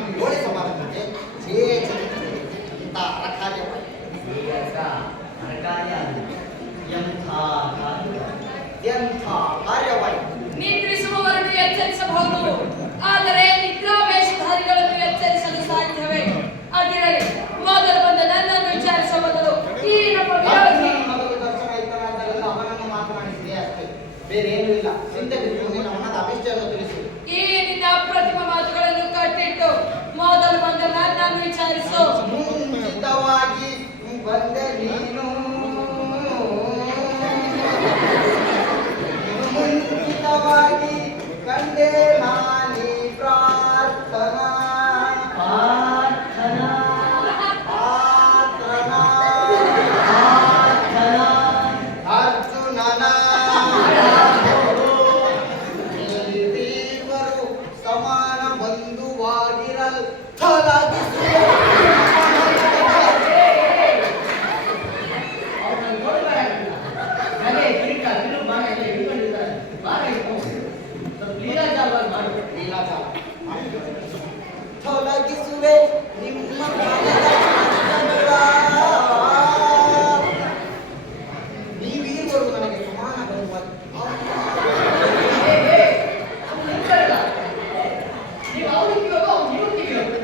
ವಿಚಾರಿಸು. ಮುಂಚಿತವಾಗಿ ಬಂದೆ ನೀನು, ಮುಂಚಿತವಾಗಿ ಕಂಡೆ ನಾನಿ ಪ್ರಾರ್ಥನಾ ಪ್ರಾರ್ಥನಾ ಪಾತ್ರನಾ ಪ್ರಾರ್ಥನಾ ಅರ್ಜುನನ ನೀವಿಬ್ಬರು ಸಮಾನ ಬಂಧುವಾಗಿರಲು ತೊಲಗಿಸುವೆ. ಅವ್ರನ್ನ ನೋಡ್ಬೇಡ. ಅದೇ ಕಿರೀಟ ಬಿಲ್ಲು ಬಾಣ ಎಲ್ಲ ಹಿಡ್ಕೊಂಡಿದ್ದಾರೆ. ಬಾಣ ಹಿಡ್ಕೊಂಡು ಸ್ವಲ್ಪ ಲೀಲಾಚಾರವಾಗಿ ಮಾಡು. ಲೀಲಾಚಾರ ತೊಲಗಿಸುವೆ ನಿಮ್ಮ ಮನದ ಕಷ್ಟಗಳ. ನೀವೀರ್ವರು ನನಗೆ ಸಮಾನ ಬಂಧುವಾಗಿ ನೀವು ಅವ್ರಿಗೆ ಹೋಗೋ ಅವ್ನು ಇವತ್ತಿಗೆ ಹೋಗು.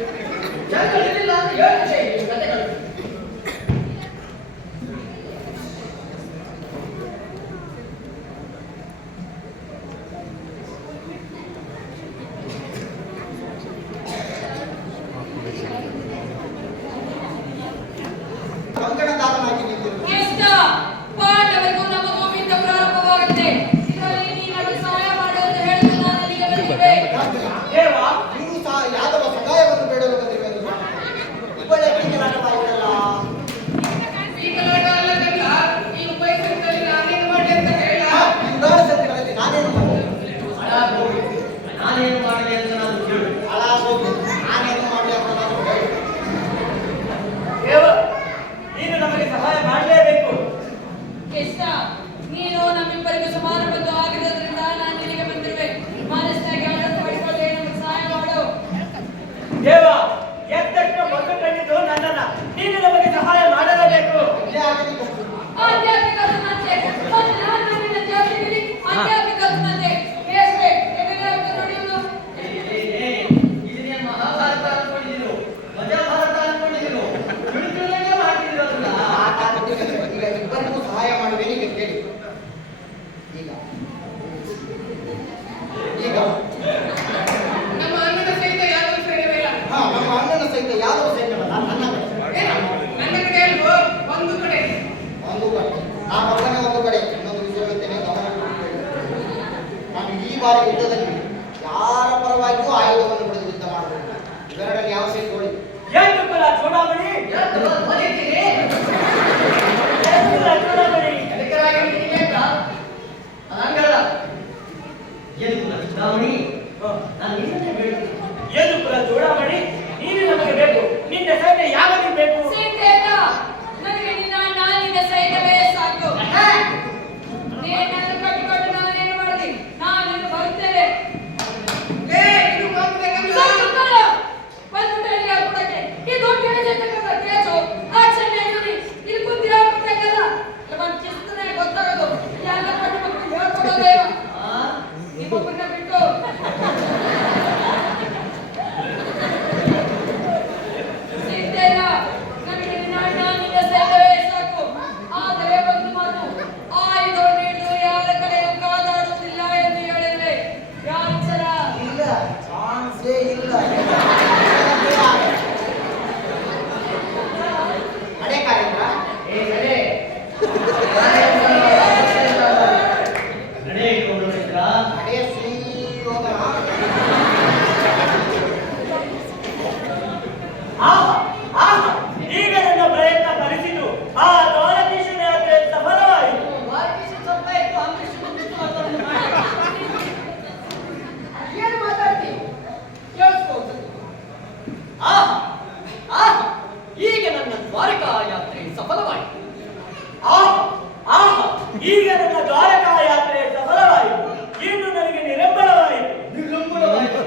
ಜಗತ್ತಿಲ್ಲ ಅಂತ ಯೋಚನೆ ಇದೆ ಕಥೆಗಳು. ಕಂಕಣದಾರನಾಗಿ ನಿಂತಿರುವೆ. ಜ್ಯೇಷ್ಠ, ಪಾಂಡವರಿಗೂ ನಮಗೂ ಯುದ್ಧ ಪ್ರಾರಂಭವಾಗುತ್ತೆ. ಇದರಲ್ಲಿ ನೀನು ನಮಗೆ ಸಹಾಯ ಮಾಡು ಅಂತ ಹೇಳಿದ್ದು ನಾನು ಅಲ್ಲಿಗೆ ಬಂದಿದ್ದೆ. ದೇವ, ನೀವು ಸಹ ಯಾದವ ಸಹಾಯವನ್ನು ಬೇಡಲು ಬಂದಿರುವುದು. ಒಳ್ಳೆ ಕಿಂಗಲಾಟವಾಯಿತಲ್ಲ. ಈ ಕಲಾಟ ಅಲ್ಲದಲ್ಲ, ಈ ಉಪಯೋಗದಲ್ಲಿ ನಾನೇನು ಮಾಡಿ ಅಂತ ಹೇಳ. ಯುಗಾಳ ಸಂತೆಗಳಲ್ಲಿ ನಾನೇನು ಮಾಡಿದೆ? ಹಾಳಾಗೋಗಿ ನಾನೇನು ಮಾಡಲಿ ಅಂತ ನಾನು ಕೇಳು. ಹಾಳಾಗೋಗಿ ನಾನೇನು ಮಾಡಲಿ ಅಂತ ನಾನು ಹೇಳಿ. ದೇವ, ನೀನು ನಮಗೆ ಸಹಾಯ ಮಾಡಲೇಬೇಕು. ಜ್ಯೇಷ್ಠ, ನೀನು ನಮ್ಮಿಬ್ಬರಿಗೂ ಸಮಾನ ಬಂಧು ಆಗಿರೋದ್ರಿಂದ ನಾನು ನಿನಗೆ ಬಂದಿರುವೆ. ಮನಸ್ಸಿನಾಗಿ ಆಡಳಿತ ಮಾಡಿಕೊಳ್ಳದೆ ನಮಗೆ ಸಹಾಯ ಮಾಡು. ದೇವ, ಎದ್ದಷ್ಟು ಮೊದಲು ಕಂಡಿದ್ದು ನನ್ನನ್ನ, ನೀನು ನಮಗೆ ಸಹಾಯ ಮಾಡಲೇಬೇಕು. ಇಲ್ಲೇ ಆಗಲಿ ಗೊತ್ತು. ಆಧ್ಯಾತ್ಮಿಕತೆ ಮತ್ತು ನಾನು ನಿನ್ನ ಜಾತಿಯಲ್ಲಿ ಆಧ್ಯಾತ್ಮಿಕತೆ ಕೇಳಿಸ್ರೆ ಎದುರಾಗಿ ನೋಡಿದ್ದು. ಇದನ್ನೇ ಮಹಾಭಾರತ ಅನ್ಕೊಂಡಿದ್ದೀರೋ ಮಜಾಭಾರತ ಅನ್ಕೊಂಡಿದ್ದೀರೋ ಬಿಡುಗಡೆಗೆ ಮಾಡ್ತಿದ್ದೀರಲ್ಲ. ಆ ಕಾರಣಕ್ಕೆ ಈಗ ಇಬ್ಬರಿಗೂ ಸಹಾಯ ಮಾಡುವೆ ಈಗ ಕೇಳಿ. ಈಗ ಈಗ ನಮ್ಮ ಅಣ್ಣನ ಸಹಿತ ಯಾವ್ದು ಸೈನ್ಯವಿಲ್ಲ. ನಮ್ಮ ಅಣ್ಣನ ಸಹಿತ ಯಾದವ ಸೈನ್ಯವಲ್ಲ, ನನ್ನ ಕಡೆ. ಏನು? ನನ್ನ ಕಡೆ ಅಲ್ವೋ? ಒಂದು ಕಡೆ. ಒಂದು ಕಡೆ ಆ ಮಗನೇ ಒಂದು ಕಡೆ. ಇನ್ನೊಂದು ವಿಷಯ ಹೇಳ್ತೇನೆ, ಗಮನವಿಟ್ಟು ಕೇಳಿ. ನಾನು ಈ ಬಾರಿ ಯುದ್ಧದಲ್ಲಿ ಯಾರ ಪರವಾಗಿಯೂ ಆಯುಧವನ್ನು ಹಿಡಿದು ಯುದ್ಧ ಮಾಡಬೇಕು. ಇವೆರಡರಲ್ಲಿ ಯಾವ ಸೈಟ್ ನೋಡಿ. ಎಷ್ಟು ಕುಲ ಚೂಡಾಮಣಿ, ಎಷ್ಟು ಬಂದಿರ್ತೀನಿ ಎಷ್ಟು ಕುಲ ಚೂಡಾಮಣಿ. ಎದಕ್ಕಾಗಿ ನಿನಗೆ ಅಂತ ಹಂಗಲ್ಲ. ಏನು ಕುಲ ಚುನಾವಣೆ ನಾನು ನಿನ್ನನ್ನೇ ಬೇಡ್ತೀನಿ. ಏನು ಕುಲ ಚೂಡಾಮಣಿ, ನೀನು ನಮಗೆ ಬೇಕು. ನಿನ್ನ ಸೈನ್ಯ ಯಾವನಿಗೆ ಬೇಕು? ಸಿದ್ಧೇತ, ನನಗೆ ನಿನ್ನ ಅಣ್ಣ ನಿನ್ನ ಸೈನ್ಯವೇ ಸಾಕು. ನೀನನ್ನು ಕಟ್ಟಿಕೊಂಡು ನಾನೇನು ಮಾಡಲಿ? ನಾನು ಬರುತ್ತೇನೆ. ಏ, ಇದು ಹೋಗ್ಬೇಕಲ್ಲ. ಸಾಕುತ್ತಲ್ಲ? ಬಂದ್ಬಿಟ್ಟೆ ಇಲ್ಲಿ ಹಾಕ್ಬಿಡಕ್ಕೆ. ಇದು ಕೇಳಿರ್ತಕ್ಕಂಥ ಕೇಸು. ಆಕ್ಷನ್ ಹೇಳಿದ್ರಿ. ಇಲ್ಲಿ ಕುಂತು ಹೇಳ್ಬಿಡ್ಬೇಕಲ್ಲ. ನಮ್ಮ ಚಿಸ್ತನೆ ಗೊತ್ತಾಗೋದು. ಎಲ್ಲ ಪಟ್ಟು ಮಕ್ಕಳು ಹೇಳ್ಕೊಡೋದೇ. ನಿಮ್ಮೊಬ್ಬರನ್ನ ಬಿಟ್ಟು ಸಿದ್ಧೇನ, ನನಗೆ ನಿನ್ನ ಅಣ್ಣ ನಿನ್ನ ಸೈನ್ಯವೇ ಸಾಕು. ಆದರೆ ಒಂದು ಮಾತು, ಆಯುಧವನ್ನು ಹಿಡಿದು ಯಾರ ಕಡೆಯೂ ಕಾದಾಡುವುದಿಲ್ಲ ಎಂದು ಹೇಳಿದ್ರೆ ಯಾಚರ. ಇಲ್ಲ, ಚಾನ್ಸೇ ಇಲ್ಲ. ಅದೇ ಕಾರ್ಯಕ್ರಮ ಏ ನಡೆ ನಡೆ ಇಟ್ಕೊಂಡು ಮಿತ್ರ. ಅದೇ ಶ್ರೀಯೋಧನ. ಆಹಾ, ಆಹಾ, ಈಗ ನನ್ನ ಪ್ರಯತ್ನ ಫಲಿಸಿತು. ಆ ದ್ವಾರಕೀಶನ ಯಾತ್ರೆ ಸಫಲವಾಯಿತು. ಸ್ವಲ್ಪ ಇತ್ತು ಅಂಬರೀಷ್ ಬಿಟ್ಟು ಮಾತಾಡೋದು ಮಾಡಿ. ಏನು ಮಾತಾಡ್ತೀವಿ? ಕೇಳಿಸ್ಬೋದು. ಆಹಾ ಆಹಾ ಈಗ ನನ್ನ ದ್ವಾರಕಾ ಯಾತ್ರೆ ಸಫಲವಾಯಿತು. ಆಹಾ, ಆಹಾ, ಈಗ ನನ್ನ ದ್ವಾರಕಾ ಯಾತ್ರೆ ಸಫಲವಾಯಿತು. ಇನ್ನು ನನಗೆ ನಿರಂಬಳವಾಯಿತು. ನಿರಂಬಳವಾಯಿತು.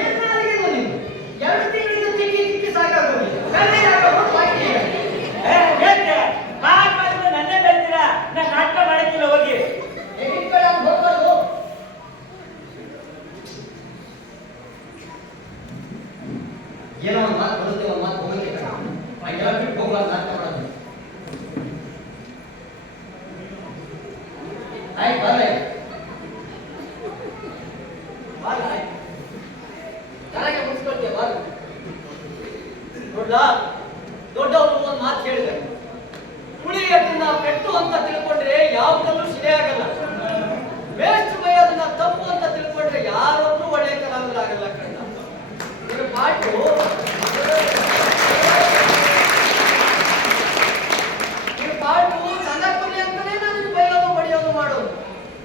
ಏನಾಗಿದೆ ನೀನು? 2 ತಿಂಗಳಿಂದ ತಿಕ್ಕಿ ತಿಕ್ಕಿ ಸಾಕಾಗೋಗಿದೆ. ಕಣ್ಣೀರಾಗೋದು ಬಾಕಿ ಇದೆ. ಏಕೆ ಮಾಡ್ ಮಾಡಿದ್ರೆ ನನ್ನೇ ಬೆಳ್ತೀರಾ? ನನ್ನ ನಾಟಕ ಮಾಡಕ್ಕಿಲ್ಲ, ಹೋಗಿ. ಹೇಗಿಟ್ಕೊಳ್ಳ ಹೋಗ್ಬಾರ್ದು. ಏನೋ ಒಂದು ಮಾತು ಬರುತ್ತೆ, ಒಂದು ಮಾತು ಹೋಗುತ್ತೆ ಕಣ. ಹಂಗೆಲ್ಲ ಬಿಟ್ಟು ಹೋಗ್ಬಾರ್ದು ನಾಟಕ ಮಾಡೋದು. ಆಯ್ತು ಬರ್ರಿ. ಬಾರ್ರಿ, ಆಯ್ತು. ಚೆನ್ನಾಗಿ ಮುಗಿಸ್ಕೊಳ್ತೀಯ ಬಾರ್ರಿ. ಕಣ್ಲ. ದೊಡ್ಡವರು ಒಂದು ಮಾತು ಹೇಳಿದ್ದಾರೆ, ಹುಳಿ ಅದನ್ನ ಪೆಟ್ಟು ಅಂತ ತಿಳ್ಕೊಂಡ್ರೆ ಯಾವ ಕಲ್ಲು ಶಿಲೆ ಆಗಲ್ಲ, ವೇಸ್ಟ್ ಬೈ ಅದನ್ನ ತಪ್ಪು ಅಂತ ತಿಳ್ಕೊಂಡ್ರೆ ಯಾರೊಬ್ರು ಒಳ್ಳೆಯ ಕಲಾವಿದರಾಗಲ್ಲ ಕಣ್ಣ. ಇದ್ರ ಪಾಠು ಸಂದರ್ಭ ಅಂತಾನೆ ನಾನು ಬೈಯೋದು ಬಡಿಯೋದು ಮಾಡೋದು.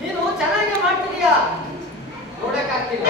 ನೀನು ಚೆನ್ನಾಗಿ ಮಾಡ್ತಿದೀಯಾ, ನೋಡಕ್ಕಾಗ್ತಿಲ್ಲ.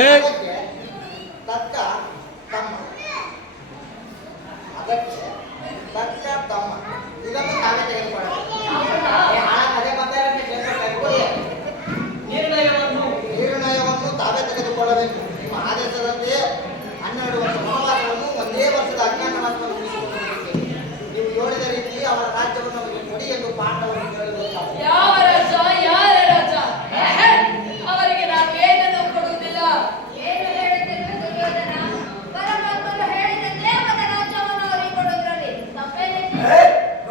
ಅದಕ್ಕೆ ತಕ್ಕ ತಮ್ಮ ಅದಕ್ಕೆ ತಕ್ಕ ತಮ್ಮ ಇದನ್ನು ತಾವೇ ತೆಗೆದುಕೊಳ್ಳಬೇಕು. ಅದೇ ನಿರ್ಣಯವನ್ನು ತಾವೇ ತೆಗೆದುಕೊಳ್ಳಬೇಕು. ನಿಮ್ಮ ಆದೇಶದಂತೆ 12 ವರ್ಷ ವನವಾಸವನ್ನು ಒಂದೇ ವರ್ಷದ ಅಜ್ಞಾತವಾಸವನ್ನು ಮುಗಿಸಿಕೊಳ್ಳಬೇಕು. ನೀವು ಹೇಳಿದ ರೀತಿ ಅವರ ರಾಜ್ಯವನ್ನು ಅವರಿಗೆ ಕೊಡಿ ಎಂದು ಪಾಂಡವರಿಗೆ ಹೇಳಬೇಕು. ಯಾವ ರಾಜ ಯಾರ ರಾಜ ಅವರಿಗೆ ನಾವೇನನ್ನು ಕೊಡುವುದಿಲ್ಲ. ಏನು ಹೇಳುತ್ತಿರುವ ದುರ್ಯೋಧನ? ಪರಮಾತ್ಮನು ಹೇಳಿದ ದೇವರ ರಾಜ್ಯವನ್ನು ಅವರಿಗೆ ಕೊಡೋದ್ರಲ್ಲಿ ತಪ್ಪೇನಿದೆ?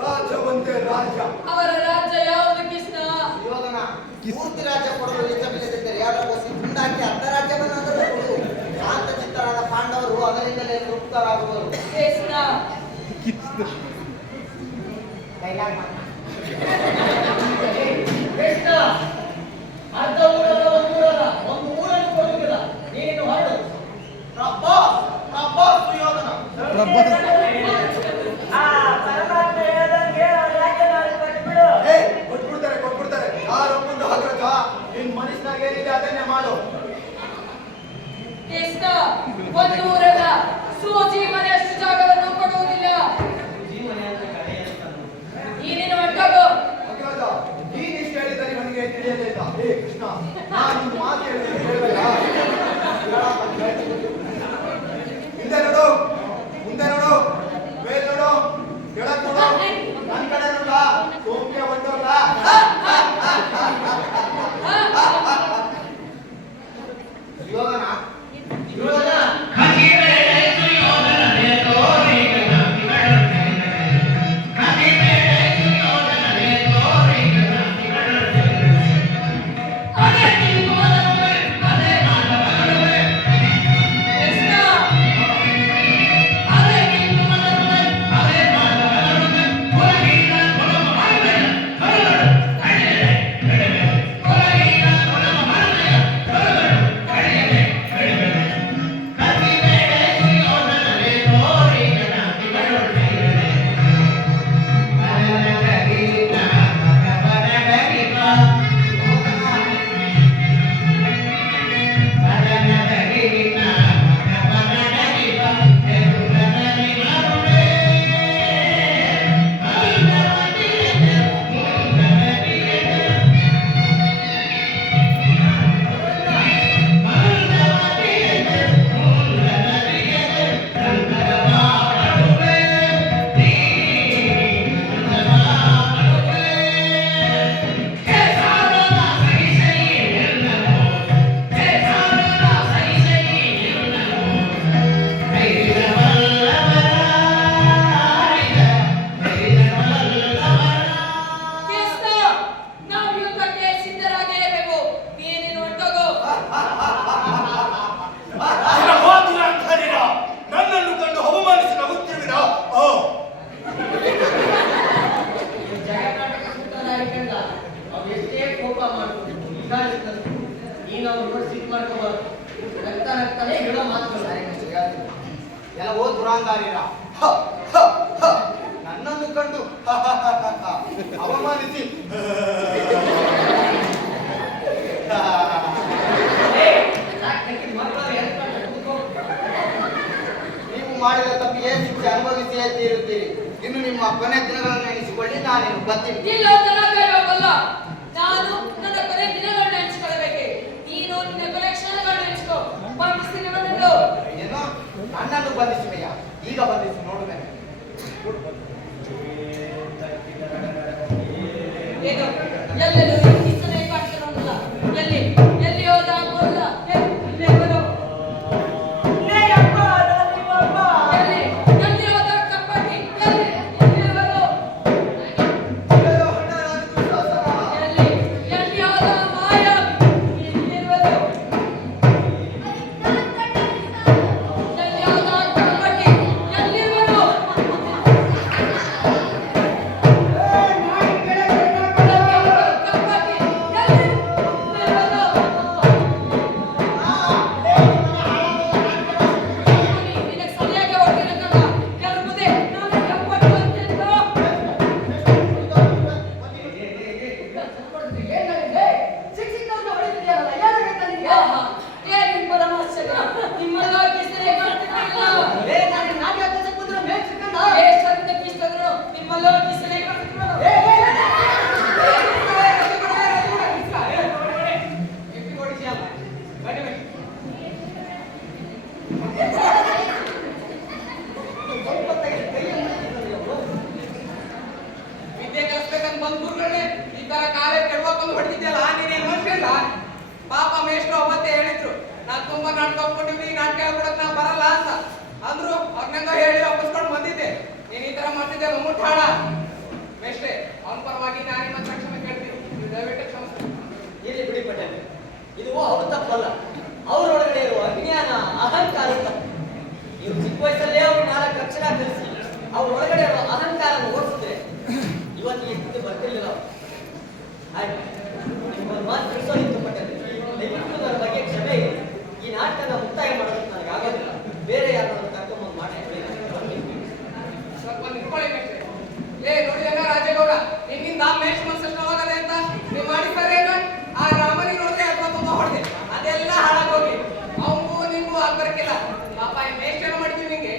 ರಾಜವಂತೆ ರಾಜ ಅವರ ರಾಜ್ಯ ಯಾವುದು ಕೃಷ್ಣ? ದುರ್ಯೋಧನ, ಪೂರ್ತಿ ರಾಜ್ಯ ಕೊಡಲು ಇಷ್ಟವಿಲ್ಲದಿದ್ದರೆ ಯಾರಾದರೂ ಸಿಂಧಾಕಿ ಅರ್ಧ ರಾಜ್ಯವನ್ನಾದರೂ ಕೊಡು. ಶಾಂತ ಚಿತ್ತರಾದ ಪಾಂಡವರು ಅದರಿಂದಲೇ ತೃಪ್ತರಾಗುವರು. ಕೃಷ್ಣ ಡೈಲಾಗ್ ಮಾತ್ರ. ಕೃಷ್ಣ ಅರ್ಧ ಊರದ ಒಂದು ಊರನ್ನು ಕೊಡುವುದಿಲ್ಲ. ನೀನು ಹೊರಡು. ಸುಯೋಧನ ಆ ಪರಮಾತ್ಮ ಹೇಳಿದಂಗೆ ಅವ್ರ ರಾಜ್ಯನ ಅವ್ರಿಗೆ ಕೊಟ್ಬಿಡು. ಕೊಟ್ಬಿಡ್ತಾರೆ ಯಾರು ಮುಂದೆ ಹಾಕ್ರಜ ನಿನ್ ಮನಸ್ಸಿನಾಗ ಏನಿದೆ ಅದನ್ನೇ ಮಾಡು. ಕೃಷ್ಣ ಒಂದು ಊರಲ್ಲ ಸುಜೀವನಷ್ಟು ಜಾಗವನ್ನು ಕೊಡುವುದಿಲ್ಲ. ಜೀವನ ಅಂತ ಕಡೆ ಅಂತ ನೀನೇನು ಹೊರಟೋಗು. ಹಾಗಾದ ನೀನ್ ಇಷ್ಟ ಹೇಳಿದರೆ ನನಗೆ ತಿಳಿಯಲೇ ಇಲ್ಲ. ಹೇ ಕೃಷ್ಣ, ನಾನು ಒಂದು ಮಾತು ಹೇಳಿದ್ರೆ ಕೇಳಬೇಡ. ಹಿಂದೆ ನೋಡು, ಮುಂದೆ ನೋಡು, ಮೇಲ್ ನೋಡು, ಕೆಳಗ್ ನೋಡು, ನನ್ನ ಕಡೆ ನೋಡ, ಸೋಮ್ಯ ಬಂದವಲ್ಲ. ಸುಯೋಧನ ಕೃಷ್ಣ ನಾವು ಯುದ್ಧಕ್ಕೆ ಸಿದ್ಧರಾಗೇ ಇರಬೇಕು. ನೀನೇನು ಹೊರಟೋಗು. ನನ್ನನ್ನು ಕಂಡು ಅವಮಾನಿಸಿ ನಗುತ್ತಿರುವಿರಾ? ಜಗನ್ನಾಟಕ ಸುತ್ತಲಾಗಿಲ್ಲ. ಅವ್ರು ಎಷ್ಟೇ ಕೋಪ ಮಾಡ್ಬೋದು ನೀನು ಅವ್ರು ನೋಡಿ ಸಿಟ್ಟು ಮಾಡ್ಕೋಬಾರ್ದು. ನಗ್ತಾನೆ ಹೇಳೋ ಮಾತುಗಳು. ಎಲ್ಲ ಓ ದುರಾಂಗಾರಿರ ನನ್ನನ್ನು ಕಂಡು ಅವಮಾನಿಸಿ ನೀವು ಮಾಡಿದ ತಪ್ಪಿಗೆ ಶಿಕ್ಷೆ ಅನುಭವಿಸಿಯೇ ತೀರುತ್ತೀರಿ. ಇನ್ನು ನಿಮ್ಮ ಕೊನೆ ದಿನಗಳನ್ನು ಎಣಿಸಿಕೊಳ್ಳಿ. ನಾನೇನು ಬರ್ತೀನಿ. ಇಲ್ಲ ಹೋಗಲ್ಲ. ನಾನು ನನ್ನ ಕೊನೆ ದಿನಗಳನ್ನು ನೆನೆಸಿಕೊಳ್ಳಬೇಕೆ. ನೀನು ನಿನ್ನ ಕೊನೆ ಕ್ಷಣಗಳನ್ನು ನೆನೆಸಿಕೊ. ಬಂಧಿಸ್ತೀನಿ ನನ್ನನ್ನು. ಏನೋ ನನ್ನನ್ನು ಬಂಧಿಸುವೆಯಾ? ಈಗ ಬಂಧಿಸಿ ನೋಡುತ್ತೇನೆ. ಏನು ಎಲ್ಲೆಲ್ಲೂ ಕಿಸನೆ ಕಾಣ್ತಿರೋಲ್ಲ. ಎಲ್ಲಿ ಹೋದ ಗೋಲ್ಲ. ಎಲ್ಲಿ ಹೋದ ಲೇ ಅಪ್ಪ, ನಾನು ಅಪ್ಪ. ಎಲ್ಲಿ ಹೋದ ಕಪ್ಪಟ್ಟಿ. ಎಲ್ಲಿ ಹೋದ ಎಲ್ಲಿ ಹೋದ ಮಾಯ. ಎಲ್ಲಿ ಹೋದ ಎಲ್ಲಿ ಹೋದ ಕಪ್ಪಟ್ಟಿ. ಎಲ್ಲಿ ಹೋದ ಕಪ್ಪಟ್ಟಿ. ಬಂದ್ ಗುರುಗಳೇ ಈ ತರ ಕಾರ್ಯ ಕೆಡವಕೊಂಡು ಹೊಡೆದಿದ್ದೆಲ್ಲ ನೀನೇನು ಮನುಷ್ಯಲ್ಲ. ಪಾಪ ಮೇಷ್ಟ್ರು ಅವತ್ತೇ ಹೇಳಿದ್ರು ನಾನ್ ತುಂಬಾ ನಾಟಕ ಒಪ್ಕೊಂಡಿವ್ರಿ, ನಾಟಕ ಹೇಳ್ಕೊಡಕ್ ನಾ ಬರಲ್ಲ ಅಂತ ಅಂದ್ರು. ಅವ್ರನ್ನಂಗ ಹೇಳಿ ಒಪ್ಪಿಸ್ಕೊಂಡು ಬಂದಿದ್ದೆ. ನೀನ್ ಈ ತರ ಮಾಡ್ತಿದ್ದೆ ಮುಟ್ಟಾಳ ಮೇಷ್ಟ್ರೆ. ಅವನ ಪರವಾಗಿ ನಾನು ನಿಮ್ಮ ಕ್ಷಮೆ ಕೇಳ್ತೀನಿ, ನೀವು ದಯವಿಟ್ಟು ಕ್ಷಮಿಸಿ. ಇಲ್ಲಿ ಬಿಡಿ ಪಟೇಲ್, ಇದು ಅವ್ರ ತಪ್ಪಲ್ಲ, ಅವರೊಳಗಡೆ ಇರುವ ಅಜ್ಞಾನ ಅಹಂಕಾರ ತಪ್ಪು. ನೀವು ಚಿಕ್ಕ ವಯಸ್ಸಲ್ಲೇ ಅವ್ರು 4 ಅಕ್ಷರ ಕಲಿಸಿ ಅವ್ರ ಒಳಗಡೆ ಇರುವ ಅಹಂಕಾರ ಓಡಿಸಿದ್ರೆ ಇವತ್ತು ಈ ಸ್ಥಿತಿ ಬರ್ತಿರ್ಲಿಲ್ಲ. ಆಯ್ತು, ನಿಮ್ಗೊಂದು ಮಾತು ತಿಳಿಸೋದಿತ್ತು ಪಟೇಲ್, ದಯವಿಟ್ಟು ನನ್ನ ಬಗ್ಗೆ ಕ್ಷಮೆ ಇದೆ. ಈ ನಾಟಕನ ಮುಕ್ತಾಯ ಮಾಡೋದಕ್ಕೆ ನನಗೆ ಆಗೋದಿಲ್ಲ, ಬೇರೆ ಯಾರನ್ನು ಕರ್ಕೊಂಬಂದು ಮಾಡಿ. ಸ್ವಲ್ಪ ನಿಂತ್ಕೊಳ್ಳಿ ಮೇಷ್ಟ್ರೆ. ನೋಡಿದಾಗ ರಾಜೇಗೌಡ ನಿಮ್ಮಿಂದ ಮೇಷ್ ಮನಸ್ಸಷ್ಟವಾಗದೆ ಅಂತ ನೀವು ಮಾಡಿದ್ದಾರೆ. ಆ ರಾಮನಿಗೆ ನೋಡಿದ್ರೆ 20 ಹೊಡೆದೆ, ಅದೆಲ್ಲ ಹಾಳಾಗೋಗಿ ಅವಂಗೂ ನಿಮ್ಗೂ ಆಗ್ಬರ್ಕಿಲ್ಲ. ಪಾಪ ಈ ಮೇಷ್ ಏನೋ ಮಾಡಿದೀವಿ ನಿಂಗೆ.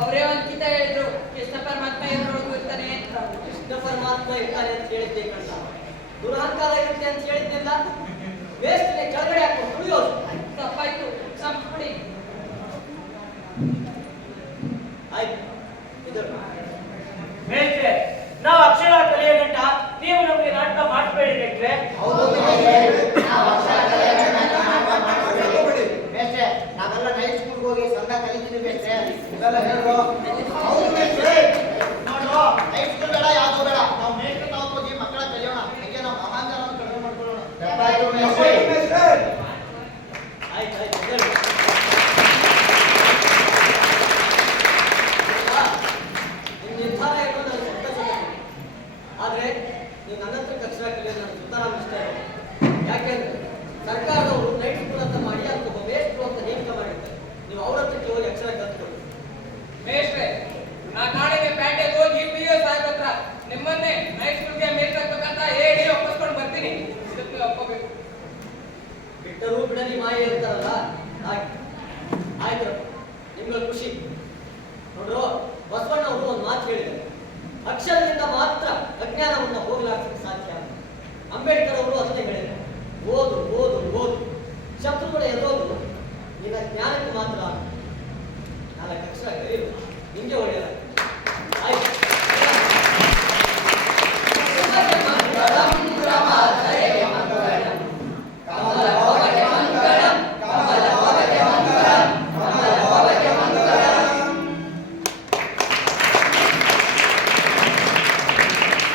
ಅವರೇ ಒಂದ್ಕಿತ ಹೇಳಿದ್ರು ಕೃಷ್ಣ ಪರಮಾತ್ಮ ಎದುರೊಳಗೆ ಇರ್ತಾನೆ ಅಂತ. ಕೃಷ್ಣ ಪರಮಾತ್ಮ ಇರ್ತಾನೆ ಅಂತ ಹೇಳಿದ್ದೆ ಕಣ್ಣ, ದುರಹಂಕಾರ ಇರುತ್ತೆ ಅಂತ ಹೇಳಿದ್ನಿಲ್ಲ. ವೇಸ್ಟ್ನೆ ಕೆಳಗಡೆ ಹಾಕೊಂಡು ತುಳಿಯೋದು ತಪ್ಪಾಯ್ತು, ಕ್ಷಮಿಸ್ಬಿಡಿ. ಆಯ್ತು. ಇದರ ಮೇಷ್ಟ್ರೆ, ನಾವು ಅಕ್ಷರ ಕಲಿಯೋ ಗಂಟ ನೀವು ನಮಗೆ ನಾಟಕ ಮಾಡಬೇಡಿ ಮೇಷ್ಟ್ರೆ. ಹೌದು ಮೇಷ್ಟ್ರೆ, ನಾವು ಅಕ್ಷರ ಕಲಿಯೋಕೆ ಹೋಗ್ಬೇಡಿ. ಮೇಷ್ಟ್ರೆ, ನಾವೆಲ್ಲ ನೈಟ್ ಸ್ಕೂಲ್ಗೆ ಹೋಗಿ ಸಂದ ಕಲಿತೀವಿ ಮೇಷ್ಟ್ರೆ. ಇವೆಲ್ಲ ಹೇಳ್ರು. ಹೌದು ಮೇಷ್ಟ್ರೆ, ನೋಡು ನೈಟ್ ಸ್ಕೂಲ್ ಬೇಡ, ಯಾವ್ದು ಬೇಡ, ನಾವು ಮೇಷ್ಟ್ರೆ ತಾವು ಹೋಗಿ ಮಕ್ಕಳ ಕಲಿಯೋಣ. ಹೀಗೆ ನಾವು ಅಹಂಕಾರವನ್ನು ಕಡಿಮೆ ಮಾಡ್ಕೊಳ್ಳೋಣ. ತಪ್ಪಾಯ್ತು ಮೇಷ್ಟ್ರೆ. ಮೇಷ್ಟ್ರೆ. ಆಯ್ತು ಆಯ್ತು. ಇದರ ನಿಮ್ಮ ನಿರ್ಧಾರ ಏನೋ ನನಗೆ ಸಂತೋಷ. ಆದ್ರೆ ನೀವು ನನ್ನ ಹತ್ರ ಅಕ್ಷರ ಕಲಿಯೋದು ನನಗೆ ಸುತಾರಾಮ್ ಇಷ್ಟ ಇಲ್ಲ. ಯಾಕೆಂದ್ರೆ ಸರ್ಕಾರದವರು ನೈಟ್ ಸ್ಕೂಲ್ ಅಂತ ಮಾಡಿ ಅದಕ್ಕೊಬ್ಬ ವೇಸ್ಟ್ ಅಂತ ನೇಮಕ ಮಾಡಿರ್ತಾರೆ. ನೀವು ಅವ್ರ ಹತ್ರಕ್ಕೆ ಹೋಗಿ ಅಕ್ಷರ ಕಲ್ತ್ಕೊಳ್ಳಿ. ಮೇಷ್ಟ್ರೆ, ನಾನು ನಾಳೆಗೆ ಪ್ಯಾಟೆಗೆ ಹೋಗಿ PO ಸಾಹೇಬ್ ಹತ್ರ ನಿಮ್ಮನ್ನೇ ನೈಟ್ ಸ್ಕೂಲ್ಗೆ ಮೇಷ್ಟ್ರೆ ಆಗ್ಬೇಕಂತ ಹೇಳಿ ಒಪ್ಪಿಸ್ಕೊಂಡು ಬರ್ತೀನಿ. ಇದಕ್ಕೆ ಒಪ್ಪಬೇಕು. ಬಿಟ್ಟರೂ ಬಿಡಲಿ ಮಾಯ ಇರ್ತಾರಲ್ಲ ಹಾಗೆ. ಆಯ್ತು, ನಿಮ್ಗಳ ಖುಷಿ.